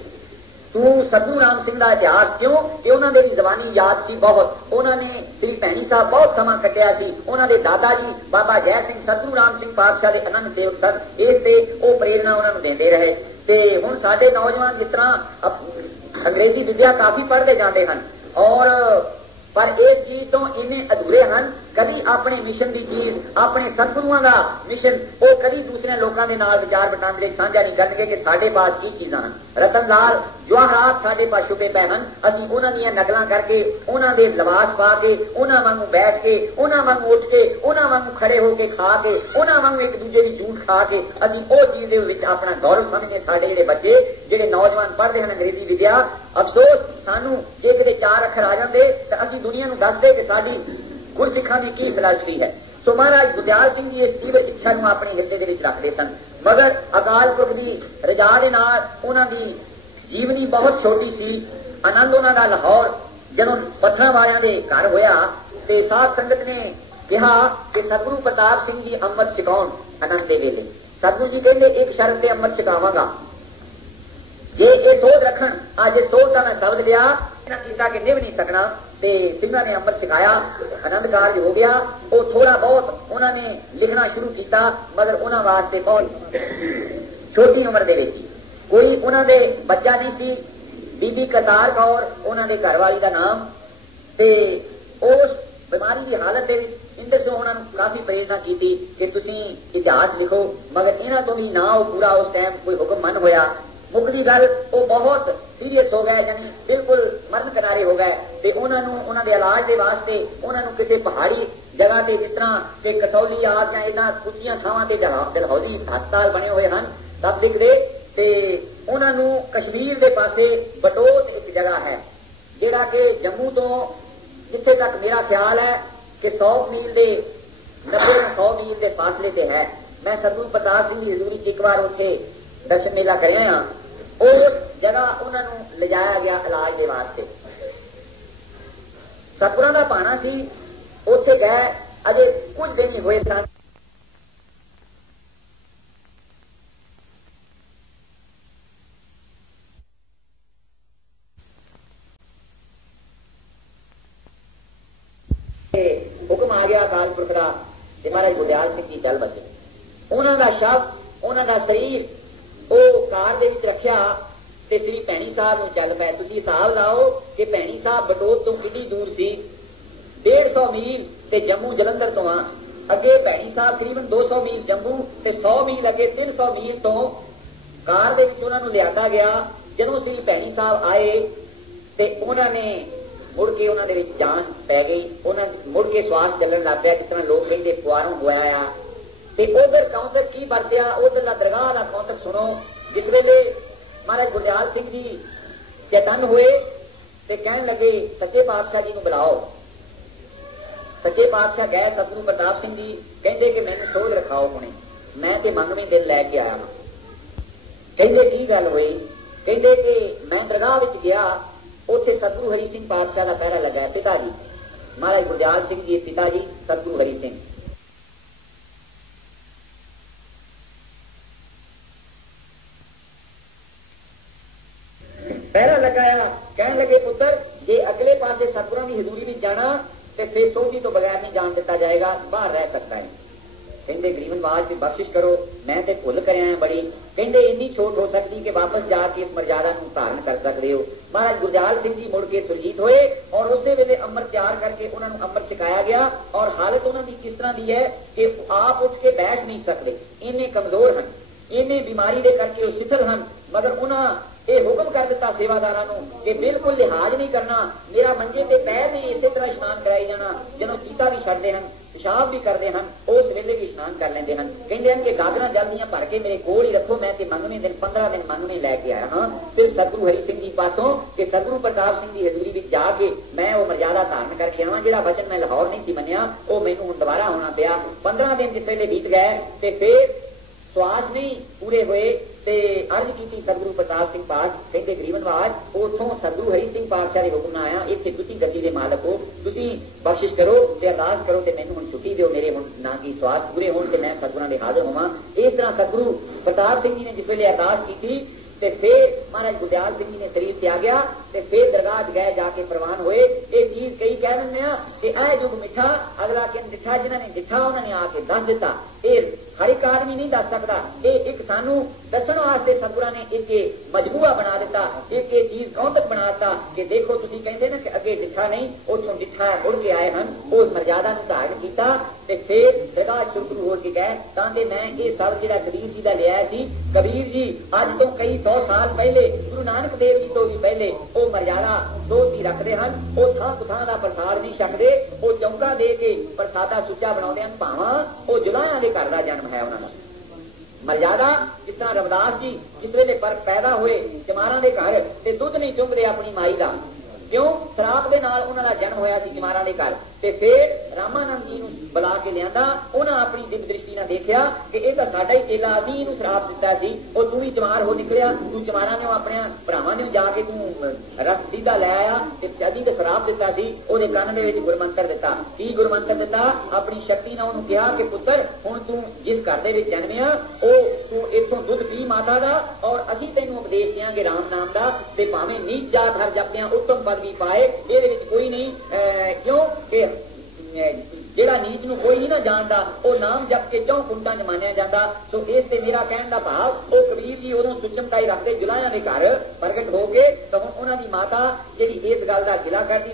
तू सतगुरु राम सिंह का इतिहास। क्यों कि उन्होंने भी जबानी याद सी बहुत, उन्होंने श्री भैणी साहब बहुत समा कटिया सी। उन्होंने दादा जी बाबा जय सिंह सतगुरु राम सिंह पातशाह के आनंद सेवक सन, इससे वो प्रेरणा उन्होंने देंदे रहे। ते हुण साडे नौजवान जिस तरह अंग्रेजी विद्या काफी पढ़ते जाते हैं और पर इस चीज तो इन्ने अधूरे हैं, कभी अपने मिशन की चीज अपने सतगुरुओं का मिशन वो कभी दूसरे लोगों के नाल विचार वटांदरे साझा नहीं करनगे कि साडे पास की चीज़ां हैं। रतन लाल जवाहरात साडे पास छुपे पे हैं, असीं उन्हां दीयां नकलां करके उन्हां दे लिबास पा के उन्हां वांगू बैठ के उन्हां वांगू उठ के उन्हां वांगू खड़े होके खा के उन्हां वांगू एक दूजे की झूठ खा के असीं वो चीज दे विच अपना गौरव समझे। साडे जिहड़े बच्चे जिहड़े नौजवान पढ़ते हैं अंग्रेजी विद्या, अफसोस सानू जे किते 4 अखर आ जांदे ते असीं दुनिया नूं दसदे कि साडी गुरसिखां दी की फिलासफी है। सो महाराज गुरदियाल सिंह जी इस तीव्र इच्छा नूं अपने हिरदे दे विच रखदे सन, मगर अकाल पुरख दी रजा दे नाल उन्हां दी जीवनी बहुत छोटी सी। आनंद उन्हां दा लाहौर जदों पत्थरां वालियां दे घर होया ते साध संगत ने कहा कि सतगुरु प्रताप सिंह जी अमृत छकाउण आनंद दे वेले। सतगुरु जी कहंदे एक शर्त ते अमृत छकावांगा, जे ये सोच रखन आज सोच का मैं शब्द लिया किया कि निभ नहीं सकना। ते सिंघा ने अमृत छकाया, आनंद कारज हो गया। वो थोड़ा बहुत उन्होंने लिखना शुरू किया, मगर उन्होंने वास्ते बहुत छोटी उम्र दे विच कोई उन्होंने बच्चा नहीं सी। बीबी करतार कौर उन्होंने घरवाली का नाम, ते उस बीमारी की हालत दे इंदर से उन्होंने काफी प्रेरणा की थी कि तुसीं इतिहास लिखो, मगर इन्हां तो भी ना वो पूरा उस टाइम कोई हुक्म मन होया। मुकदी गल वो बहुत सीरियस हो गए, यानी बिल्कुल मरण किनारे हो गए। ते उन्होंने इलाज के वास्ते उन्होंने किसी पहाड़ी जगह से जिस तरह के कसौली आदि या इन्हां कुचियां थावां ते डलहौजी हस्पताल बने हुए हैं तब दिखते। ते उन्होंने कश्मीर के पासे बटोत एक जगह है जिहड़ा कि जम्मू तो जिथे तक मेरा ख्याल है कि 100 मील के 90-100 मील के फासले से है। मैं सतगुरु प्रताप सिंह जी हजूरी एक बार उत्थे दर्शन मेला करिया, उस जगह उन्होंने ले जाया गया इलाज के वास्ते। सतगुरां दा पाना सी, उत्थे गए अजे कुछ दिन ही हुए सन। हुक्म आ गया अकाल पुरख दा ते महाराज गुरदियाल सिंह जी चल बसे। उन्हां दा शव उन्हां दा शरीर ਉਹ ਕਾਰ ਦੇ ਵਿੱਚ ਰੱਖਿਆ ਤੇ ਸ੍ਰੀ ਭੈਣੀ ਸਾਹਿਬ ਨੂੰ ਚੱਲ ਪਏ। ਤੁਸੀਂ ਹਿਸਾਬ ਲਾਓ ਕਿ ਭੈਣੀ ਸਾਹਿਬ ਬਟੋਤ ਤੋਂ ਕਿੰਨੀ ਦੂਰ ਸੀ, 150 ਮੀਲ ਤੇ ਜੰਮੂ ਜਲੰਧਰ ਤੋਂ ਆ ਅੱਗੇ ਭੈਣੀ ਸਾਹਿਬ ਤਕਰੀਬਨ 200 ਮੀਲ ਜੰਮੂ ਤੇ 100 ਮੀਲ ਅੱਗੇ 300 ਮੀਲ ਤੋਂ ਕਾਰ ਦੇ ਵਿੱਚ ਉਹਨਾਂ ਨੂੰ ਲਿਆਂਦਾ ਗਿਆ। ਜਦੋਂ ਸ੍ਰੀ ਭੈਣੀ ਸਾਹਿਬ ਆਏ ਤੇ ਉਹਨਾਂ ਨੇ मुड़ के उन्होंने विच जान पै गई, उन्होंने मुड़ के श्वास चलन लग पिया, जिस तरह लोग कहते फुआरों होया। ते उधर कौंसर की वरत्या, उधर का दरगाह का कौंसर सुनो। जिस वेले महाराज गुरदयाल सिंह जी चैतन्य हुए ते कहन लगे सच्चे पातशाह जी को बुलाओ। सच्चे पातशाह गए सतगुरु प्रताप सिंह जी, कहते कि मैंने सोच रखाओ हुणे, मैं ते मंगवी दिल लैके आया। कहते की गल हुई? कहते कि मैं दरगाह विच गया, उत्थे सतगुरु हरि सिंह पातशाह का पहरा लगा। पिता जी महाराज गुरदयाल सिंह जी पिता जी सतगुरु हरि सिंह पहरा लगाया। कहने लगे पुत्र जे अगले पासे सतगुरां की हजूरी में जाना तो फिर सोची तो बगैर नहीं जान दिता जाएगा, बाहर रह सकता है। कहते गरीबन बाज की बख्शिश करो, मैं तो भुल कर बड़ी। कहते इन्नी छूट हो सकती कि वापस जाके इस मर्यादा को धारण कर सकते हो। महाराज गुरदयाल सिंह जी मुड़ के सुरजीत होए और उस वेले अमृत तैयार करके उन्होंने अमृत छकाया गया। और हालत उन्होंने किस तरह की है कि आप उठ के बैठ नहीं सकते, इन्ने कमजोर हैं, इन्ने बीमारी के करके शिथिल हैं। मगर उन्होंने ये हुक्म कर दिता सेवादारां नूं कि बिल्कुल लिहाज नहीं करना, मेरा मंजे ते पैर नहीं इसे तरह स्नान कराई जाना। जदों चीता भी छड्डदे हैं, पेशाब भी करते हैं, उस वेले भी स्नान कर लेंदे हैं। कहते हैं कि गागरां जल्दियां भर के मेरे कोल ही रखो, मैं ते मंगवें दिन 15 दिन मंगवें लैके आया हाँ फिर सतगुरु हरि सिंह जी पासों कि सतगुरु प्रताप सिंह की हजूरी विच जाके मैं वो मर्यादा धारण करके आवां। जिहड़ा वचन मैं लाहौर नहीं सी मन्निया वो मैनूं हुण दुबारा होना पिया। 15 दिन जिस वेले बीत गए ते फिर श्वास नहीं पूरे हुए ते अर्ज की सतगुरु प्रताप सिंह पास। कहते गरीबनवाज उथों सतगुरु हरि सिंह पातशाह के हुक्म आया, इत्थे तुसीं गद्दी दे मालक हो, तुसीं बख्शिश करो ते अरदास करो ते मैनूं हुण छुट्टी दिओ, मेरे हुण ना की श्वास पूरे होण ते मैं सतगुरां दे हाज़र होवां। इस तरह सतगुरु प्रताप सिंह जी ने जिस वेले अरदास की ते फिर महाराज गुरदयाल सिंह जी ने शरीर त्यागया ते फिर दरगाह गए जाके प्रवान हुए। ये चीज कई कह रहे हैं कि ऐ जुग मिठा, अगला कहन दिठा, जिन्होंने दिठा उन्होंने आके दस दिता। ये हर एक आदमी नहीं दस सकता, ये एक सानू दसन वास्ते सतगुरां ने एक मजबूआ बना दिता, एक चीज कौतक बना दिता कि देखो तुसीं कहंदे ना कि अगे दिठा नहीं उथों दिठा मुड़ के आए हैं, उस मर्यादा नूं धारण कीता ते फिर दरगाह शुरू हो के गए। तां ते मैं ये सब जिहड़ा कबीर जी दा लिया सी, कबीर जी अज तो कई 100 साल पहले गुरु नानक देव जी तो भी पहले वो मर्यादा सोच ही रखते हैं। वो थां थां का प्रसाद नहीं छकते, वो चौंका दे के प्रसादा सुच्चा बनाते हैं, भावां वो जुलाहियां दे घर का जन्म है उन्होंने मर्यादा। जिस तरह रविदास जी जिस वेले पर पैदा हुए चमारा के घर ते दुध नहीं चुंगते अपनी माई का, क्यों शराब के नाल उन्हां दा जन्म होया सी चमारा के घर। ते फिर रामानंद जी नूं बुला के लियांदा, उन्हां अपनी दिव्य दृष्टि नाल देखिया कि इह तां साडा ही चेला, असीं इहनूं शराब दिता सी, ओ तू भी चमार हो निकलिया, तू चमारा ने अपने भरावां ने जाके तू रस सीधा लै आया ते असीं ते शराब दिता सी। ओहदे कंन दे विच गुरमंत्र दिता। की गुरमंत्र दिता? अपनी शक्ति नाल उहनूं कहा कि पुੱਤਰ हुण तू जिस घर दे विच जन्मिया ओ तू इत्थों दुध पी माता दा, और असीं तैनूं उपदेश देंगे राम नाम दा, ते भावें नीच जात हर जपदियां उत्तम पदवी पाए, इहदे विच कोई नहीं। क्यों कि जेड़ा नीच नूं कोई नहीं ना जानदा, वो नाम जप के 4 कुंटां च मानिया जांदा। सो इस ते मेरा कहण दा भाव वो कबीर जी उदों सुचमताई रखते जुलाहियां दे घर प्रगट हो के, तो हुण उन्हां दी माता जेड़ी इस गल दा जिला करदी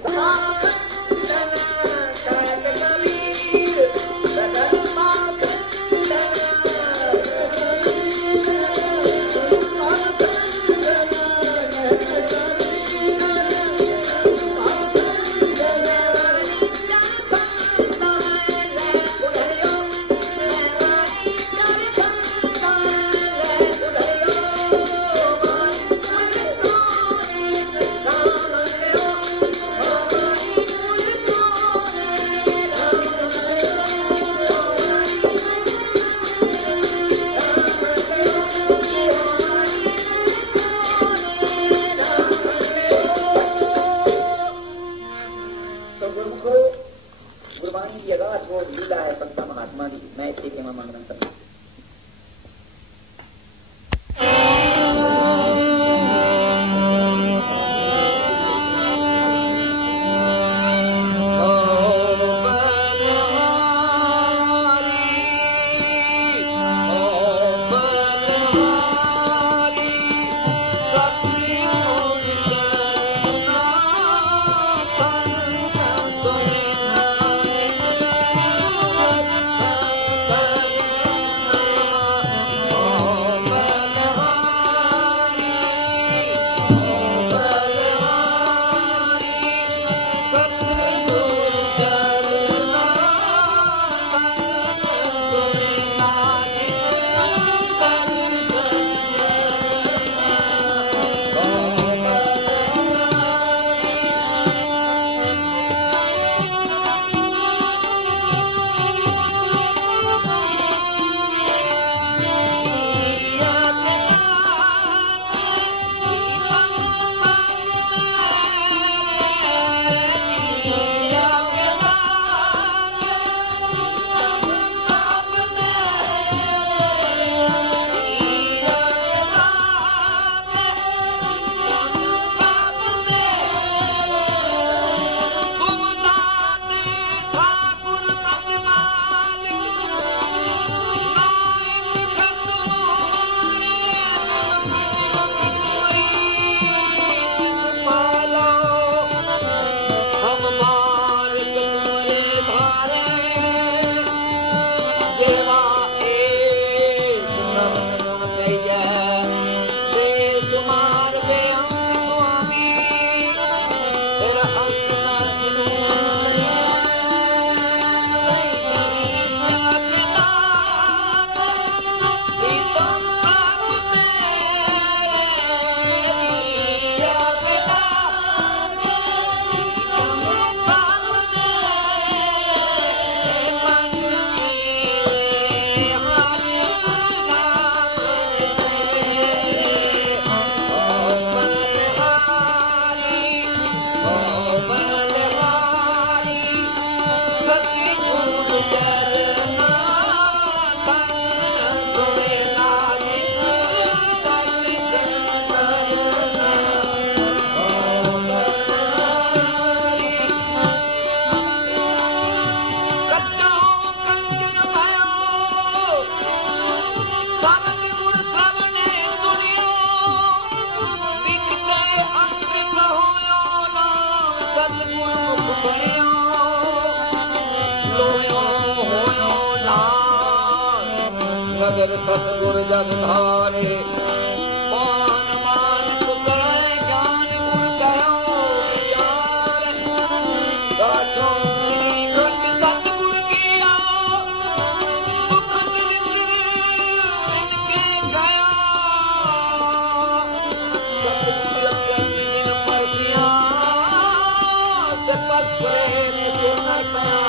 जग सतगुर जग धारे मान मान सुतरे ज्ञान गुर कहो विचार गाठों खंड सतगुर किया दुख दरिद्र इनके गया सतगुर जिन परसिया से पस प्रेम सुनर पया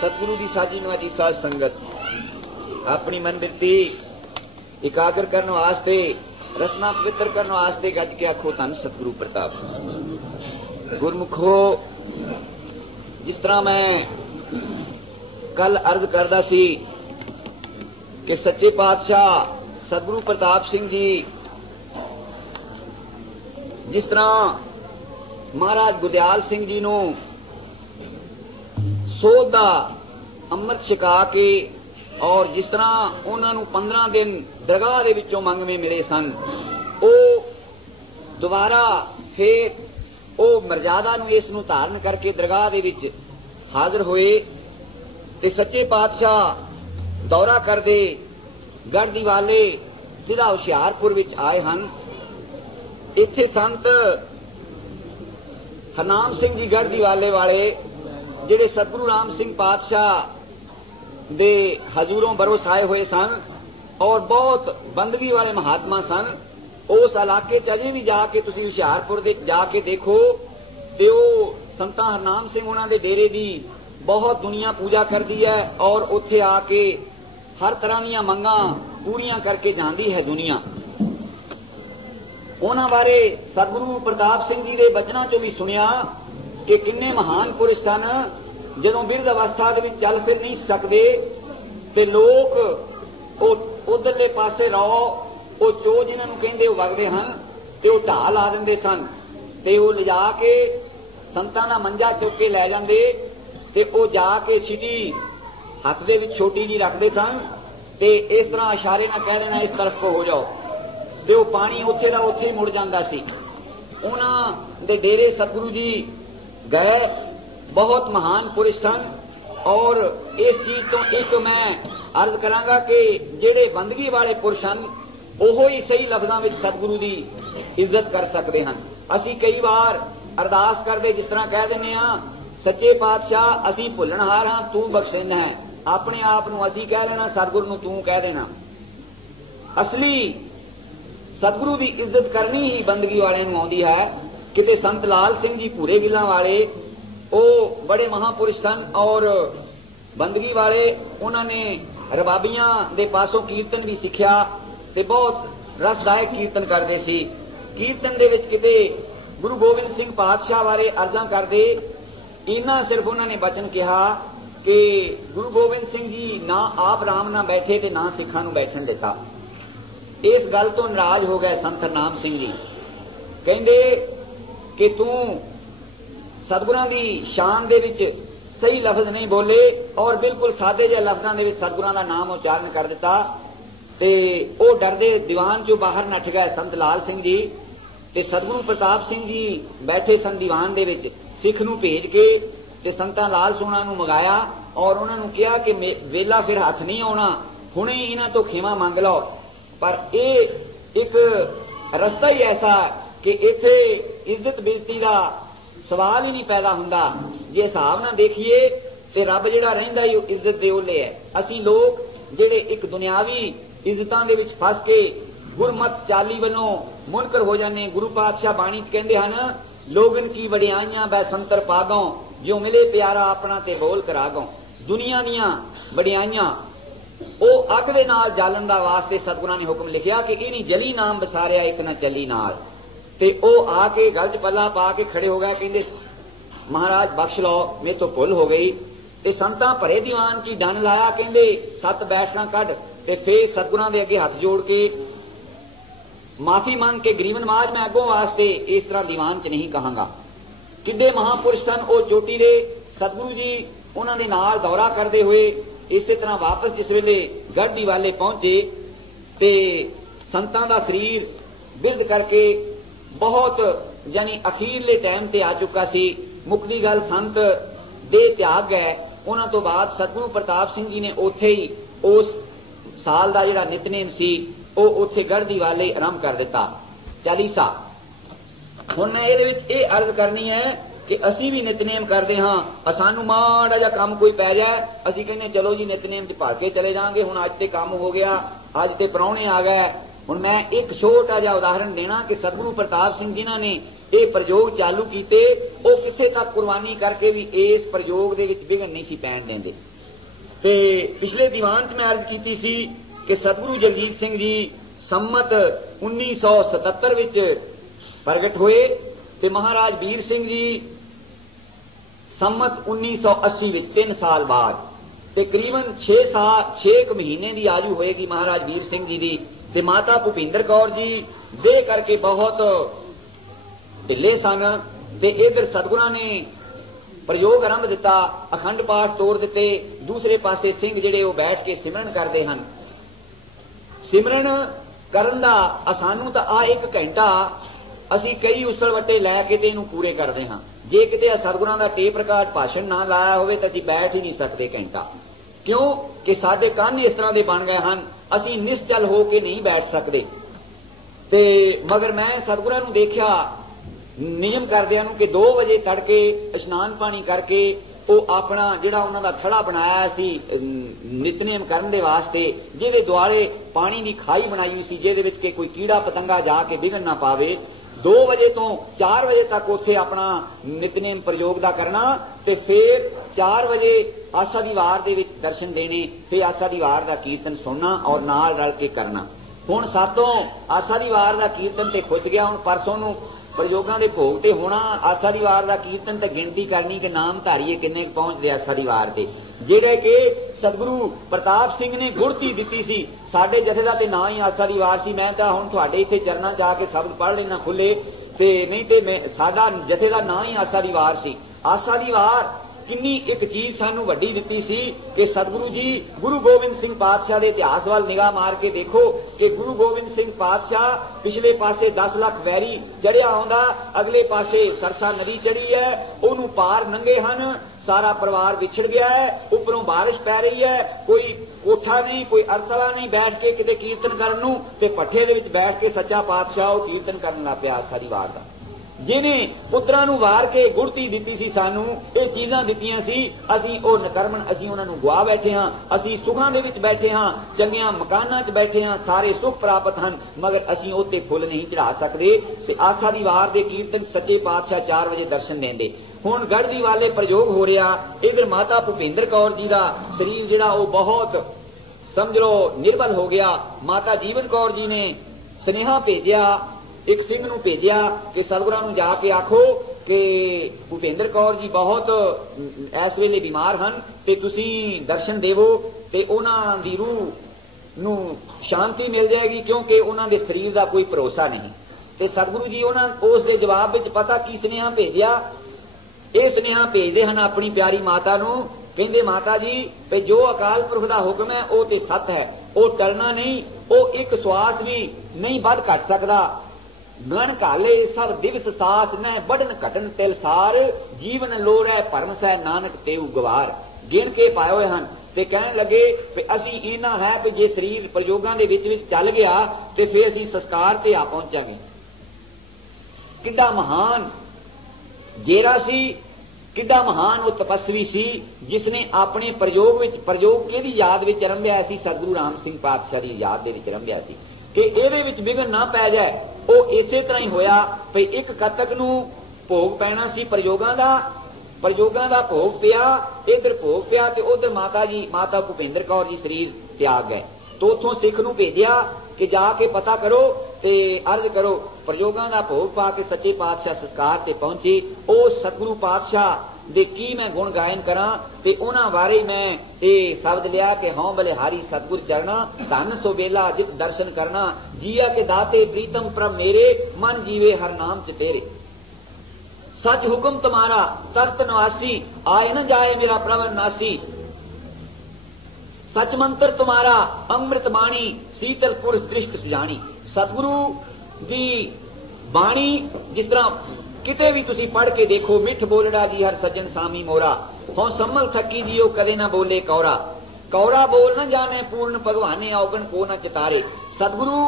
सतगुरु की साजी नवाजी साध संगत अपनी मन वृत्ति एकाग्र करने वास्ते, रसना पवित्र करने वास्ते गज के आखो धन सतगुरु प्रताप। गुरमुखो, जिस तरह मैं कल अर्ज करदा सी कि सच्चे पातशाह सतगुरु प्रताप सिंह जी जिस तरह महाराज गुरदयाल सिंह जी नूं सोध दा अमृत छका के और जिस तरह उन्होंने 15 दिन दरगाह दे विचों मंगवे मिले सन, वो दोबारा फिर वो मर्यादा नूं इस नूं धारण करके दरगाह दे विच हाजिर होए ते सच्चे पातशाह दौरा करदे गढ़ दीवाले जिला हुशियारपुर विच आए हन। इत्थे संत हरनाम सिंह जी गढ़ दीवाले वाले जिहड़े सतगुरु राम सिंह पातशाह दे हजूरों बरोस आए हुए सन और बहुत बंदगी वाले महात्मा सन। उस इलाके च अजे भी जाके तुसीं हुशियारपुर दे जाके देखो ते ओ संता हरनाम सिंह उन्हां दे डेरे दी बहुत दुनिया पूजा करती है और उत्थे आके हर तरह दीयां मंगां पूरियां करके जांदी है दुनिया। उन्हां बारे सतगुरु प्रताप सिंह जी दे बचनां चों भी सुनिया कि किन्ने महान पुरुष सन। जदों बिरध अवस्था दे विच चल फिर नहीं सकदे ते लोग उधरले पासे रहो वो चो जिन्हां नूं कहिंदे वगदे हन ते वो ढाह ला दिंदे सन ते वो लिजा के संतां दा मंजा चुक के लै जांदे ते वो जाके छिटी हथ दे विच छोटी जी रखदे सन ते इस तरह इशारे नाल कह देना इस तरफ को हो जाओ ते वो पानी उत्थे दा उत्थे मुड़ जांदा सी। उन्हां दे डेरे सतगुरु जी गए, बहुत महान पुरुष सन। और इस चीज तो एक मैं अर्ज करांगा कि जेड़े बंदगी वाले पुरुष हन ओहो ही सही लफ्जां विच सतगुरु दी इज्जत कर सकते हैं। असी कई बार अरदास करदे जिस तरह कह दिंदे हां सच्चे पातशाह असी भुल्लणहार हां तू बख्शिंद है, अपने आप नूं असी कह लेना सतगुरु नूं तू कह देना। असली सतगुरु की इज्जत करनी ही बंदगी वाले नूं आउंदी है। किते संत लाल सिंह जी भूरे गिल्लां वाले वो बड़े महापुरुष सन और बंदगी वाले उन्होंने रबाबियां दे पासों कीर्तन भी सीखिया ते बहुत रसदायक कीर्तन करते सी। कीर्तन दे विच किते गुरु गोबिंद सिंह पातशाह बारे अर्जां करदे इन्ना सिर्फ उन्होंने बचन कहा कि गुरु गोबिंद सिंह जी ना आप राम ना बैठे ते ना सिखां नूं बैठन दिता। इस गल तो नाराज हो गए संत हरनाम सिंह जी, कहंदे कि तू सतगुरां दी शान दे विच सही लफ्ज नहीं बोले और बिल्कुल सादे जिहे लफ्जां दे विच सतगुरां दा नाम उच्चारण कर दिता ते ओ डरदे दीवान चों बाहर नठ गए संत लाल सिंह जी ते सतगुरु प्रताप सिंह जी बैठे सन दीवान दे विच। सिख नूं भेज के ते संतां लाल सोना नूं मंगाया और उन्हां नूं कहा कि वेला फिर हथ नहीं आउणा, हुणे इन्हां तो खेमा मंग लो। पर यह एक रस्ता ही ऐसा कि इत्थे इज्जत बेइज्जती का सवाल ही नहीं पैदा हुंदा। जे हिसाब नाल देखिए ते रब जिहड़ा रहिंदा ही इज्जत दे ओले है। असीं लोग जिहड़े एक दुनियावी इज्जतां दे विच फस के गुरमत चाली वल्लों मुनकर हो जाने। गुरु पातशाह बाणी च कहंदे हन लोगन की वडियाइयां बै संतर पागों जो मिले प्यारा अपना ते बोल करागों। दुनिया दीयां वडियाइयां ओ अग दे नाल जालन दा वास्ते सतगुरां ने हुक्म लिखिया कि इनी जली नाम बसारिया एक ना चली नाल ते ओ आके गल च पल्ला पा के खड़े हो गए। कहंदे महाराज बख्श लो मेरे तो भुल हो गई ते संतां भरे दीवान च डन लाया। कहंदे 7 बैठना कढ ते फिर सतगुरां दे अगे हथ जोड़ के माफी मांग के गरीब नवाज मैं अगों वास्ते इस तरह दीवान च नहीं कहांगा। किड्डे महापुरुष सन ओ चोटी दे। सतगुरु जी उन्हां दे नाल दौरा करते हुए इस तरह वापस जिस वेले गढ़ दीवाले पहुंचे ते संतां दा शरीर बिरध करके बहुत यानी अखीरले टाइम ते आ चुका सी। मुक्ति गल संत दे त्याग गए। उन्हां तो बाद सतगुरु प्रताप सिंह जी ने उत्थे ही उस साल का जिहड़ा नितनेम सी वो उत्थे गढ़ दीवाले आरंभ कर दिता चालीसा। हुण मैं इहदे विच इह अर्ज करनी है कि असी भी नितनेम करते हाँ। सानू माड़ा जा काम कोई पै जाए असी कहने चलो जी नितनेम च भर के चले जाएंगे। हुण अज ते काम हो गया, अज ते प्राहुणे आ गए। हुण मैं एक छोटा जा उदाहरण देना कि सतगुरु प्रताप सिंह जिन्हां ने ये प्रयोग चालू किए वो किथे तक कुर्बानी करके भी इस प्रयोग दे विच विघन नहीं सी पैण देंदे। ਤੇ ਪਿਛਲੇ ਦੀਵਾਨ 'ਚ ਮੈਂ ਅਰਜ਼ ਕੀਤੀ ਸੀ ਕਿ ਸਤਿਗੁਰੂ ਜਗਜੀਤ ਸਿੰਘ ਜੀ ਸੰਮਤ 1977 ਵਿੱਚ ਪ੍ਰਗਟ ਹੋਏ ਤੇ ਮਹਾਰਾਜ ਵੀਰ ਸਿੰਘ ਜੀ ਸੰਮਤ 1980 ਵਿੱਚ 3 ਸਾਲ ਬਾਅਦ ਤੇ ਕਰੀਬਨ 6 ਮਹੀਨੇ ਦੀ ਆਯੂ ਹੋਏਗੀ ਮਹਾਰਾਜ ਵੀਰ ਸਿੰਘ ਜੀ ਦੀ। ਤੇ ਮਾਤਾ ਭੁਪਿੰਦਰ ਕੌਰ ਜੀ ਦੇ ਕਰਕੇ ਬਹੁਤ ਢਿੱਲੇ ਸਨ ਤੇ ਇਧਰ ਸਤਿਗੁਰਾਂ ਨੇ ਪ੍ਰਯੋਗ ਆਰੰਭ ਦਿੱਤਾ, ਅਖੰਡ ਪਾਠ ਤੋੜ ਦਿੱਤੇ। ਦੂਸਰੇ ਪਾਸੇ ਸਿੰਘ ਜਿਹੜੇ ਉਹ ਬੈਠ ਕੇ ਸਿਮਰਨ ਕਰਦੇ ਹਨ। ਸਿਮਰਨ ਕਰਨ ਦਾ ਸਾਨੂੰ ਤਾਂ ਆ 1 ਘੰਟਾ ਅਸੀਂ ਕਈ ਉਸਲ ਵੱਟੇ ਲੈ ਕੇ ਤੇ ਇਹਨੂੰ ਪੂਰੇ ਕਰਦੇ ਹਾਂ। ਜੇ ਕਿਤੇ ਸਤਿਗੁਰਾਂ ਦਾ ਟੇਪ ਰਿਕਾਰਡ ਭਾਸ਼ਣ ਨਾ ਲਾਇਆ ਹੋਵੇ ਤਾਂ ਅਸੀਂ ਬੈਠ ਹੀ ਨਹੀਂ ਸਕਦੇ ਘੰਟਾ, ਕਿਉਂ ਕਿ ਸਾਡੇ ਕੰਨ ਇਸ ਤਰ੍ਹਾਂ ਦੇ ਬਣ ਗਏ ਹਨ, ਅਸੀਂ ਨਿਸ਼ਚਲ ਹੋ ਕੇ ਨਹੀਂ ਬੈਠ ਸਕਦੇ। ਤੇ ਮਗਰ ਮੈਂ ਸਤਿਗੁਰਾਂ ਨੂੰ ਦੇਖਿਆ ਨਿਯਮ ਕਰਦਿਆਂ ਨੂੰ ਕਿ 2 ਵਜੇ ਤੜਕੇ ਇਸ਼ਨਾਨ ਪਾਣੀ ਕਰਕੇ ਉਹ ਆਪਣਾ ਜਿਹੜਾ ਉਹਨਾਂ ਦਾ ਥੜਾ ਬਣਾਇਆ ਸੀ ਨਿਤਨੇਮ ਕਰਨ ਦੇ ਵਾਸਤੇ, ਜਿਹਦੇ ਦੁਆਲੇ ਪਾਣੀ ਦੀ ਖਾਈ ਬਣਾਈ ਹੋਈ ਸੀ ਜਿਹਦੇ ਵਿੱਚ ਕਿ ਕੋਈ ਕੀੜਾ ਪਤੰਗਾ ਜਾ ਕੇ ਵਿਘਨ ਨਾ ਪਾਵੇ। 2 ਵਜੇ ਤੋਂ 4 ਵਜੇ ਤੱਕ ਉੱਥੇ ਆਪਣਾ ਨਿਤਨੇਮ ਪ੍ਰਯੋਗ ਦਾ ਕਰਨਾ ਤੇ ਫਿਰ 4 ਵਜੇ ਆਸਾ ਦੀ ਵਾਰ ਦੇ ਵਿੱਚ ਦਰਸ਼ਨ ਦੇਣੇ, ਫਿਰ ਆਸਾ ਦੀ ਵਾਰ ਦਾ ਕੀਰਤਨ ਸੁਣਨਾ ਔਰ ਨਾਲ ਰਲ ਕੇ ਕਰਨਾ। ਹੁਣ ਸਾਤੋਂ ਆਸਾ ਦੀ ਵਾਰ ਦਾ ਕੀਰਤਨ ਤੇ ਖੁੱਸ ਗਿਆ। ਹੁਣ ਪਰਸੋਂ ਨੂੰ ਪ੍ਰਯੋਗਾਂ ਦੇ ਭੋਗ ਤੇ ਹੋਣਾ ਆਸਾ ਦੀ ਵਾਰ ਦਾ ਕੀਰਤਨ ਤੇ ਗਿਣਤੀ ਕਰਨੀ ਕਿ ਨਾਮ ਧਾਰੀਏ ਕਿੰਨੇ ਪਹੁੰਚਦੇ ਆਸਾ ਦੀ ਵਾਰ ਤੇ, ਜਿਹੜੇ ਕਿ ਸਤਿਗੁਰੂ ਪ੍ਰਤਾਪ ਸਿੰਘ ਨੇ ਗੁੜਤੀ ਦਿੱਤੀ ਸੀ। ਸਾਡੇ ਜਥੇ ਦਾ ਤੇ ਨਾਂ ਹੀ ਆਸਾ ਦੀ ਵਾਰ ਸੀ। ਮੈਂ ਤਾਂ ਹੁਣ ਤੁਹਾਡੇ ਇੱਥੇ ਚਰਨਾਂ ਜਾ ਕੇ ਸ਼ਬਦ ਪੜ੍ਹ ਲੈਣਾ ਖੁੱਲੇ ਤੇ ਨਹੀਂ ਤੇ ਸਾਡਾ ਜਥੇ ਦਾ ਨਾਂ ਹੀ ਆਸਾ ਦੀ ਵਾਰ ਸੀ। ਆਸਾ ਦੀ ਵਾਰ ਕਿੰਨੀ ਇੱਕ ਚੀਜ਼ ਸਾਨੂੰ ਵੱਡੀ ਦਿੱਤੀ ਸੀ ਕਿ ਸਤਿਗੁਰੂ ਜੀ ਗੁਰੂ ਗੋਬਿੰਦ ਸਿੰਘ ਪਾਤਸ਼ਾਹ ਦੇ ਇਤਿਹਾਸ ਵੱਲ ਨਿਗਾਹ ਮਾਰ ਕੇ ਦੇਖੋ ਕਿ ਗੁਰੂ ਗੋਬਿੰਦ ਸਿੰਘ ਪਾਤਸ਼ਾਹ ਪਿਛਲੇ ਪਾਸੇ 10 ਲੱਖ ਵੈਰੀ ਚੜਿਆ ਆਉਂਦਾ, ਅਗਲੇ ਪਾਸੇ ਸਰਸਾ ਨਦੀ ਚੜੀ ਹੈ, ਉਹਨੂੰ ਪਾਰ ਨੰਗੇ ਹਨ, ਸਾਰਾ ਪਰਿਵਾਰ ਵਿਛੜ ਗਿਆ ਹੈ, ਉੱਪਰੋਂ ਬਾਰਿਸ਼ ਪੈ ਰਹੀ ਹੈ, ਕੋਈ ਕੋਠਾ ਨਹੀਂ, ਕੋਈ ਅਰਤਲਾ ਨਹੀਂ ਬੈਠ ਕੇ ਕਿਤੇ ਕੀਰਤਨ ਕਰਨ ਨੂੰ, ਤੇ ਪੱਠੇ ਦੇ ਵਿੱਚ ਬੈਠ ਕੇ ਸੱਚਾ ਪਾਤਸ਼ਾਹ ਉਹ ਕੀਰਤਨ ਕਰਨ ਲੱਗ ਪਿਆ ਸਾਰੀ ਵਾਰ ਦਾ। ਜਿਹਨੇ ਪੁੱਤਰਾਂ ਨੂੰ ਵਾਰ ਕੇ ਗੁੜਤੀ ਦਿੱਤੀ ਸੀ, ਸਾਨੂੰ ਇਹ ਚੀਜ਼ਾਂ ਦਿੱਤੀਆਂ ਸੀ, ਅਸੀਂ ਉਹ ਨਕਰਮਨ ਅਸੀਂ ਉਹਨਾਂ ਨੂੰ ਗਵਾ ਬੈਠੇ ਹਾਂ। ਅਸੀਂ ਸੁਖਾਂ ਦੇ ਵਿੱਚ ਬੈਠੇ ਹਾਂ, ਚੰਗੀਆਂ ਮਕਾਨਾਂ 'ਚ ਬੈਠੇ ਹਾਂ, ਸਾਰੇ ਸੁਖ ਪ੍ਰਾਪਤ ਹਨ, ਮਗਰ ਅਸੀਂ ਉੱਤੇ ਫੁੱਲ ਨਹੀਂ ਚੜਾ ਸਕਦੇ। ਤੇ ਆਸਾ ਦੀ ਵਾਰ ਦੇ ਕੀਰਤਨ ਸੱਚੇ ਪਾਤਸ਼ਾਹ 4 ਵਜੇ ਦਰਸ਼ਨ ਦੇਂਦੇ। ਹੁਣ ਗੜ੍ਹਦੀ ਵਾਲੇ ਪ੍ਰਯੋਗ ਹੋ ਰਿਹਾ। ਇਧਰ ਮਾਤਾ ਭੁਪਿੰਦਰ ਕੌਰ ਜੀ ਦਾ ਸਰੀਰ ਜਿਹੜਾ ਉਹ ਬਹੁਤ ਸਮਝ ਲਓ ਨਿਰਬਲ ਹੋ ਗਿਆ। ਮਾਤਾ ਜੀਵਨ ਕੌਰ ਜੀ ਨੇ ਸੁਨੇਹਾ ਭੇਜਿਆ, ਇੱਕ ਸਿੰਘ ਨੂੰ ਭੇਜਿਆ ਕਿ ਸਤਿਗੁਰਾਂ ਨੂੰ ਜਾ ਕੇ ਆਖੋ ਕਿ ਭੁਪਿੰਦਰ ਕੌਰ ਜੀ ਬਹੁਤ ਇਸ ਵੇਲੇ ਬਿਮਾਰ ਹਨ ਤੇ ਤੁਸੀਂ ਦਰਸ਼ਨ ਦੇਵੋ ਤੇ ਉਹਨਾਂ ਦੀ ਰੂਹ ਨੂੰ ਸ਼ਾਂਤੀ ਮਿਲ ਜਾਏਗੀ, ਕਿਉਂਕਿ ਉਹਨਾਂ ਦੇ ਸਰੀਰ ਦਾ ਕੋਈ ਭਰੋਸਾ ਨਹੀਂ। ਤੇ ਸਤਿਗੁਰੂ ਜੀ ਉਸ ਦੇ ਜਵਾਬ ਵਿੱਚ ਪਤਾ ਕੀ ਸੁਨੇਹਾ ਭੇਜਿਆ? ਇਹ ਸੁਨੇਹਾ ਭੇਜਦੇ ਹਨ ਆਪਣੀ ਪਿਆਰੀ ਮਾਤਾ ਨੂੰ, ਕਹਿੰਦੇ ਮਾਤਾ ਜੀ ਤੇ ਜੋ ਅਕਾਲ ਪੁਰਖ ਦਾ ਹੁਕਮ ਹੈ ਉਹ ਤੇ ਸੱਤ ਹੈ, ਉਹ ਟਲਣਾ ਨਹੀਂ, ਉਹ ਇੱਕ ਸਵਾਸ ਵੀ ਨਹੀਂ ਵੱਧ ਘਟ ਸਕਦਾ। ਗਣ ਘਾਲੇ ਸਭ ਦਿਵਸ ਸਾਸ ਨਹਿ ਵੱਢਣ ਘਟਣ ਤਿਲ ਸਾਰ, ਜੀਵਨ ਲੋੜੈ ਭਰਮ ਸਹਿ ਨਾਨਕ ਤੇਉ ਗਵਾਰ। ਗਿਣ ਕੇ ਪਾਏ ਹੋਏ ਹਨ ਤੇ ਕਹਿਣ ਲੱਗੇ ਵੀ ਅਸੀਂ ਇਹਨਾਂ ਹੈ ਵੀ ਜੇ ਸਰੀਰ ਪ੍ਰਯੋਗਾਂ ਦੇ ਵਿੱਚ ਚੱਲ ਗਿਆ ਤੇ ਫਿਰ ਅਸੀਂ ਸੰਸਕਾਰ ਤੇ ਆ ਪਹੁੰਚਾਂਗੇ। ਕਿੱਡਾ ਮਹਾਨ ਜੇਰਾ ਸੀ, ਕਿੱਡਾ ਮਹਾਨ ਉਹ ਤਪਸਵੀ ਸੀ ਜਿਸਨੇ ਆਪਣੇ ਪ੍ਰਯੋਗ ਵਿੱਚ, ਪ੍ਰਯੋਗ ਕਿਹਦੀ ਯਾਦ ਵਿੱਚ ਆਰੰਭਿਆ ਸੀ? ਸਤਿਗੁਰੂ ਰਾਮ ਸਿੰਘ ਪਾਤਸ਼ਾਹ ਦੀ ਯਾਦ ਦੇ ਵਿੱਚ ਆਰੰਭਿਆ ਸੀ ਕਿ ਇਹਦੇ ਵਿੱਚ ਵਿਘਨ ਨਾ ਪੈ ਜਾਏ। ਉਹ ਇਸੇ ਤਰ੍ਹਾਂ ਹੀ ਹੋਇਆ ਭਈ ਇੱਕ ਕੱਤਕ ਨੂੰ ਭੋਗ ਪੈਣਾ ਸੀ ਪ੍ਰਯੋਗਾਂ ਦਾ ਭੋਗ ਪਿਆ, ਇਧਰ ਭੋਗ ਪਿਆ ਤੇ ਉਧਰ ਮਾਤਾ ਭੁਪਿੰਦਰ ਕੌਰ ਜੀ ਸਰੀਰ ਤਿਆਗ ਗਏ। ਤੋਂ ਉੱਥੋਂ ਸਿੱਖ ਨੂੰ ਭੇਜਿਆ ਕਿ ਜਾ ਕੇ ਪਤਾ ਕਰੋ ਤੇ ਅਰਜ਼ ਕਰੋ। ਪ੍ਰਯੋਗਾਂ ਦਾ ਭੋਗ ਪਾ ਕੇ ਸੱਚੇ ਪਾਤਸ਼ਾਹ ਸੰਸਕਾਰ ਤੇ ਪਹੁੰਚੇ। ਉਹ ਸਤਿਗੁਰੂ ਪਾਤਸ਼ਾਹ ਦੇ ਕੀ ਮੈਂ ਗੁਣ ਗਾਇਨ ਕਰਾਂ ਤੇ ਉਹਨਾਂ ਬਾਰੇ ਮੈਂ ਇਹ ਸ਼ਬਦ ਲਿਆ ਕਿ ਹਉ ਬਲਿਹਾਰੀ ਸਤਿਗੁਰ ਚਰਣਾ, ਧਨ ਸੋ ਵੇਲਾ ਜਿਤ ਦਰਸ਼ਨ ਕਰਨਾ, ਜੀਆ ਕੇ ਦਾਤੇ ਪ੍ਰੀਤਮ ਪ੍ਰਭ ਮੇਰੇ, ਮਨ ਜੀਵੇ ਹਰ ਨਾਮ ਚ ਤੇਰੇ। सच हुक्म तुम्हारा तख्त नवासी, आए न जाए मेरा प्रवर नासी। सच मंत्र तुम्हारा अमृत बाणी, शीतल पुरुष दृष्ट सुजानी। सतगुरु दी बाणी जिस तरह किते भी तुसी पढ़ के देखो, मिठ बोलड़ा जी हर सज्जन सामी मोरा, हों सम्मल थकी जियो कदे ना बोले कौरा। कौरा बोल न जाने पूर्ण भगवाने, औगण को न चितारे। सतगुरु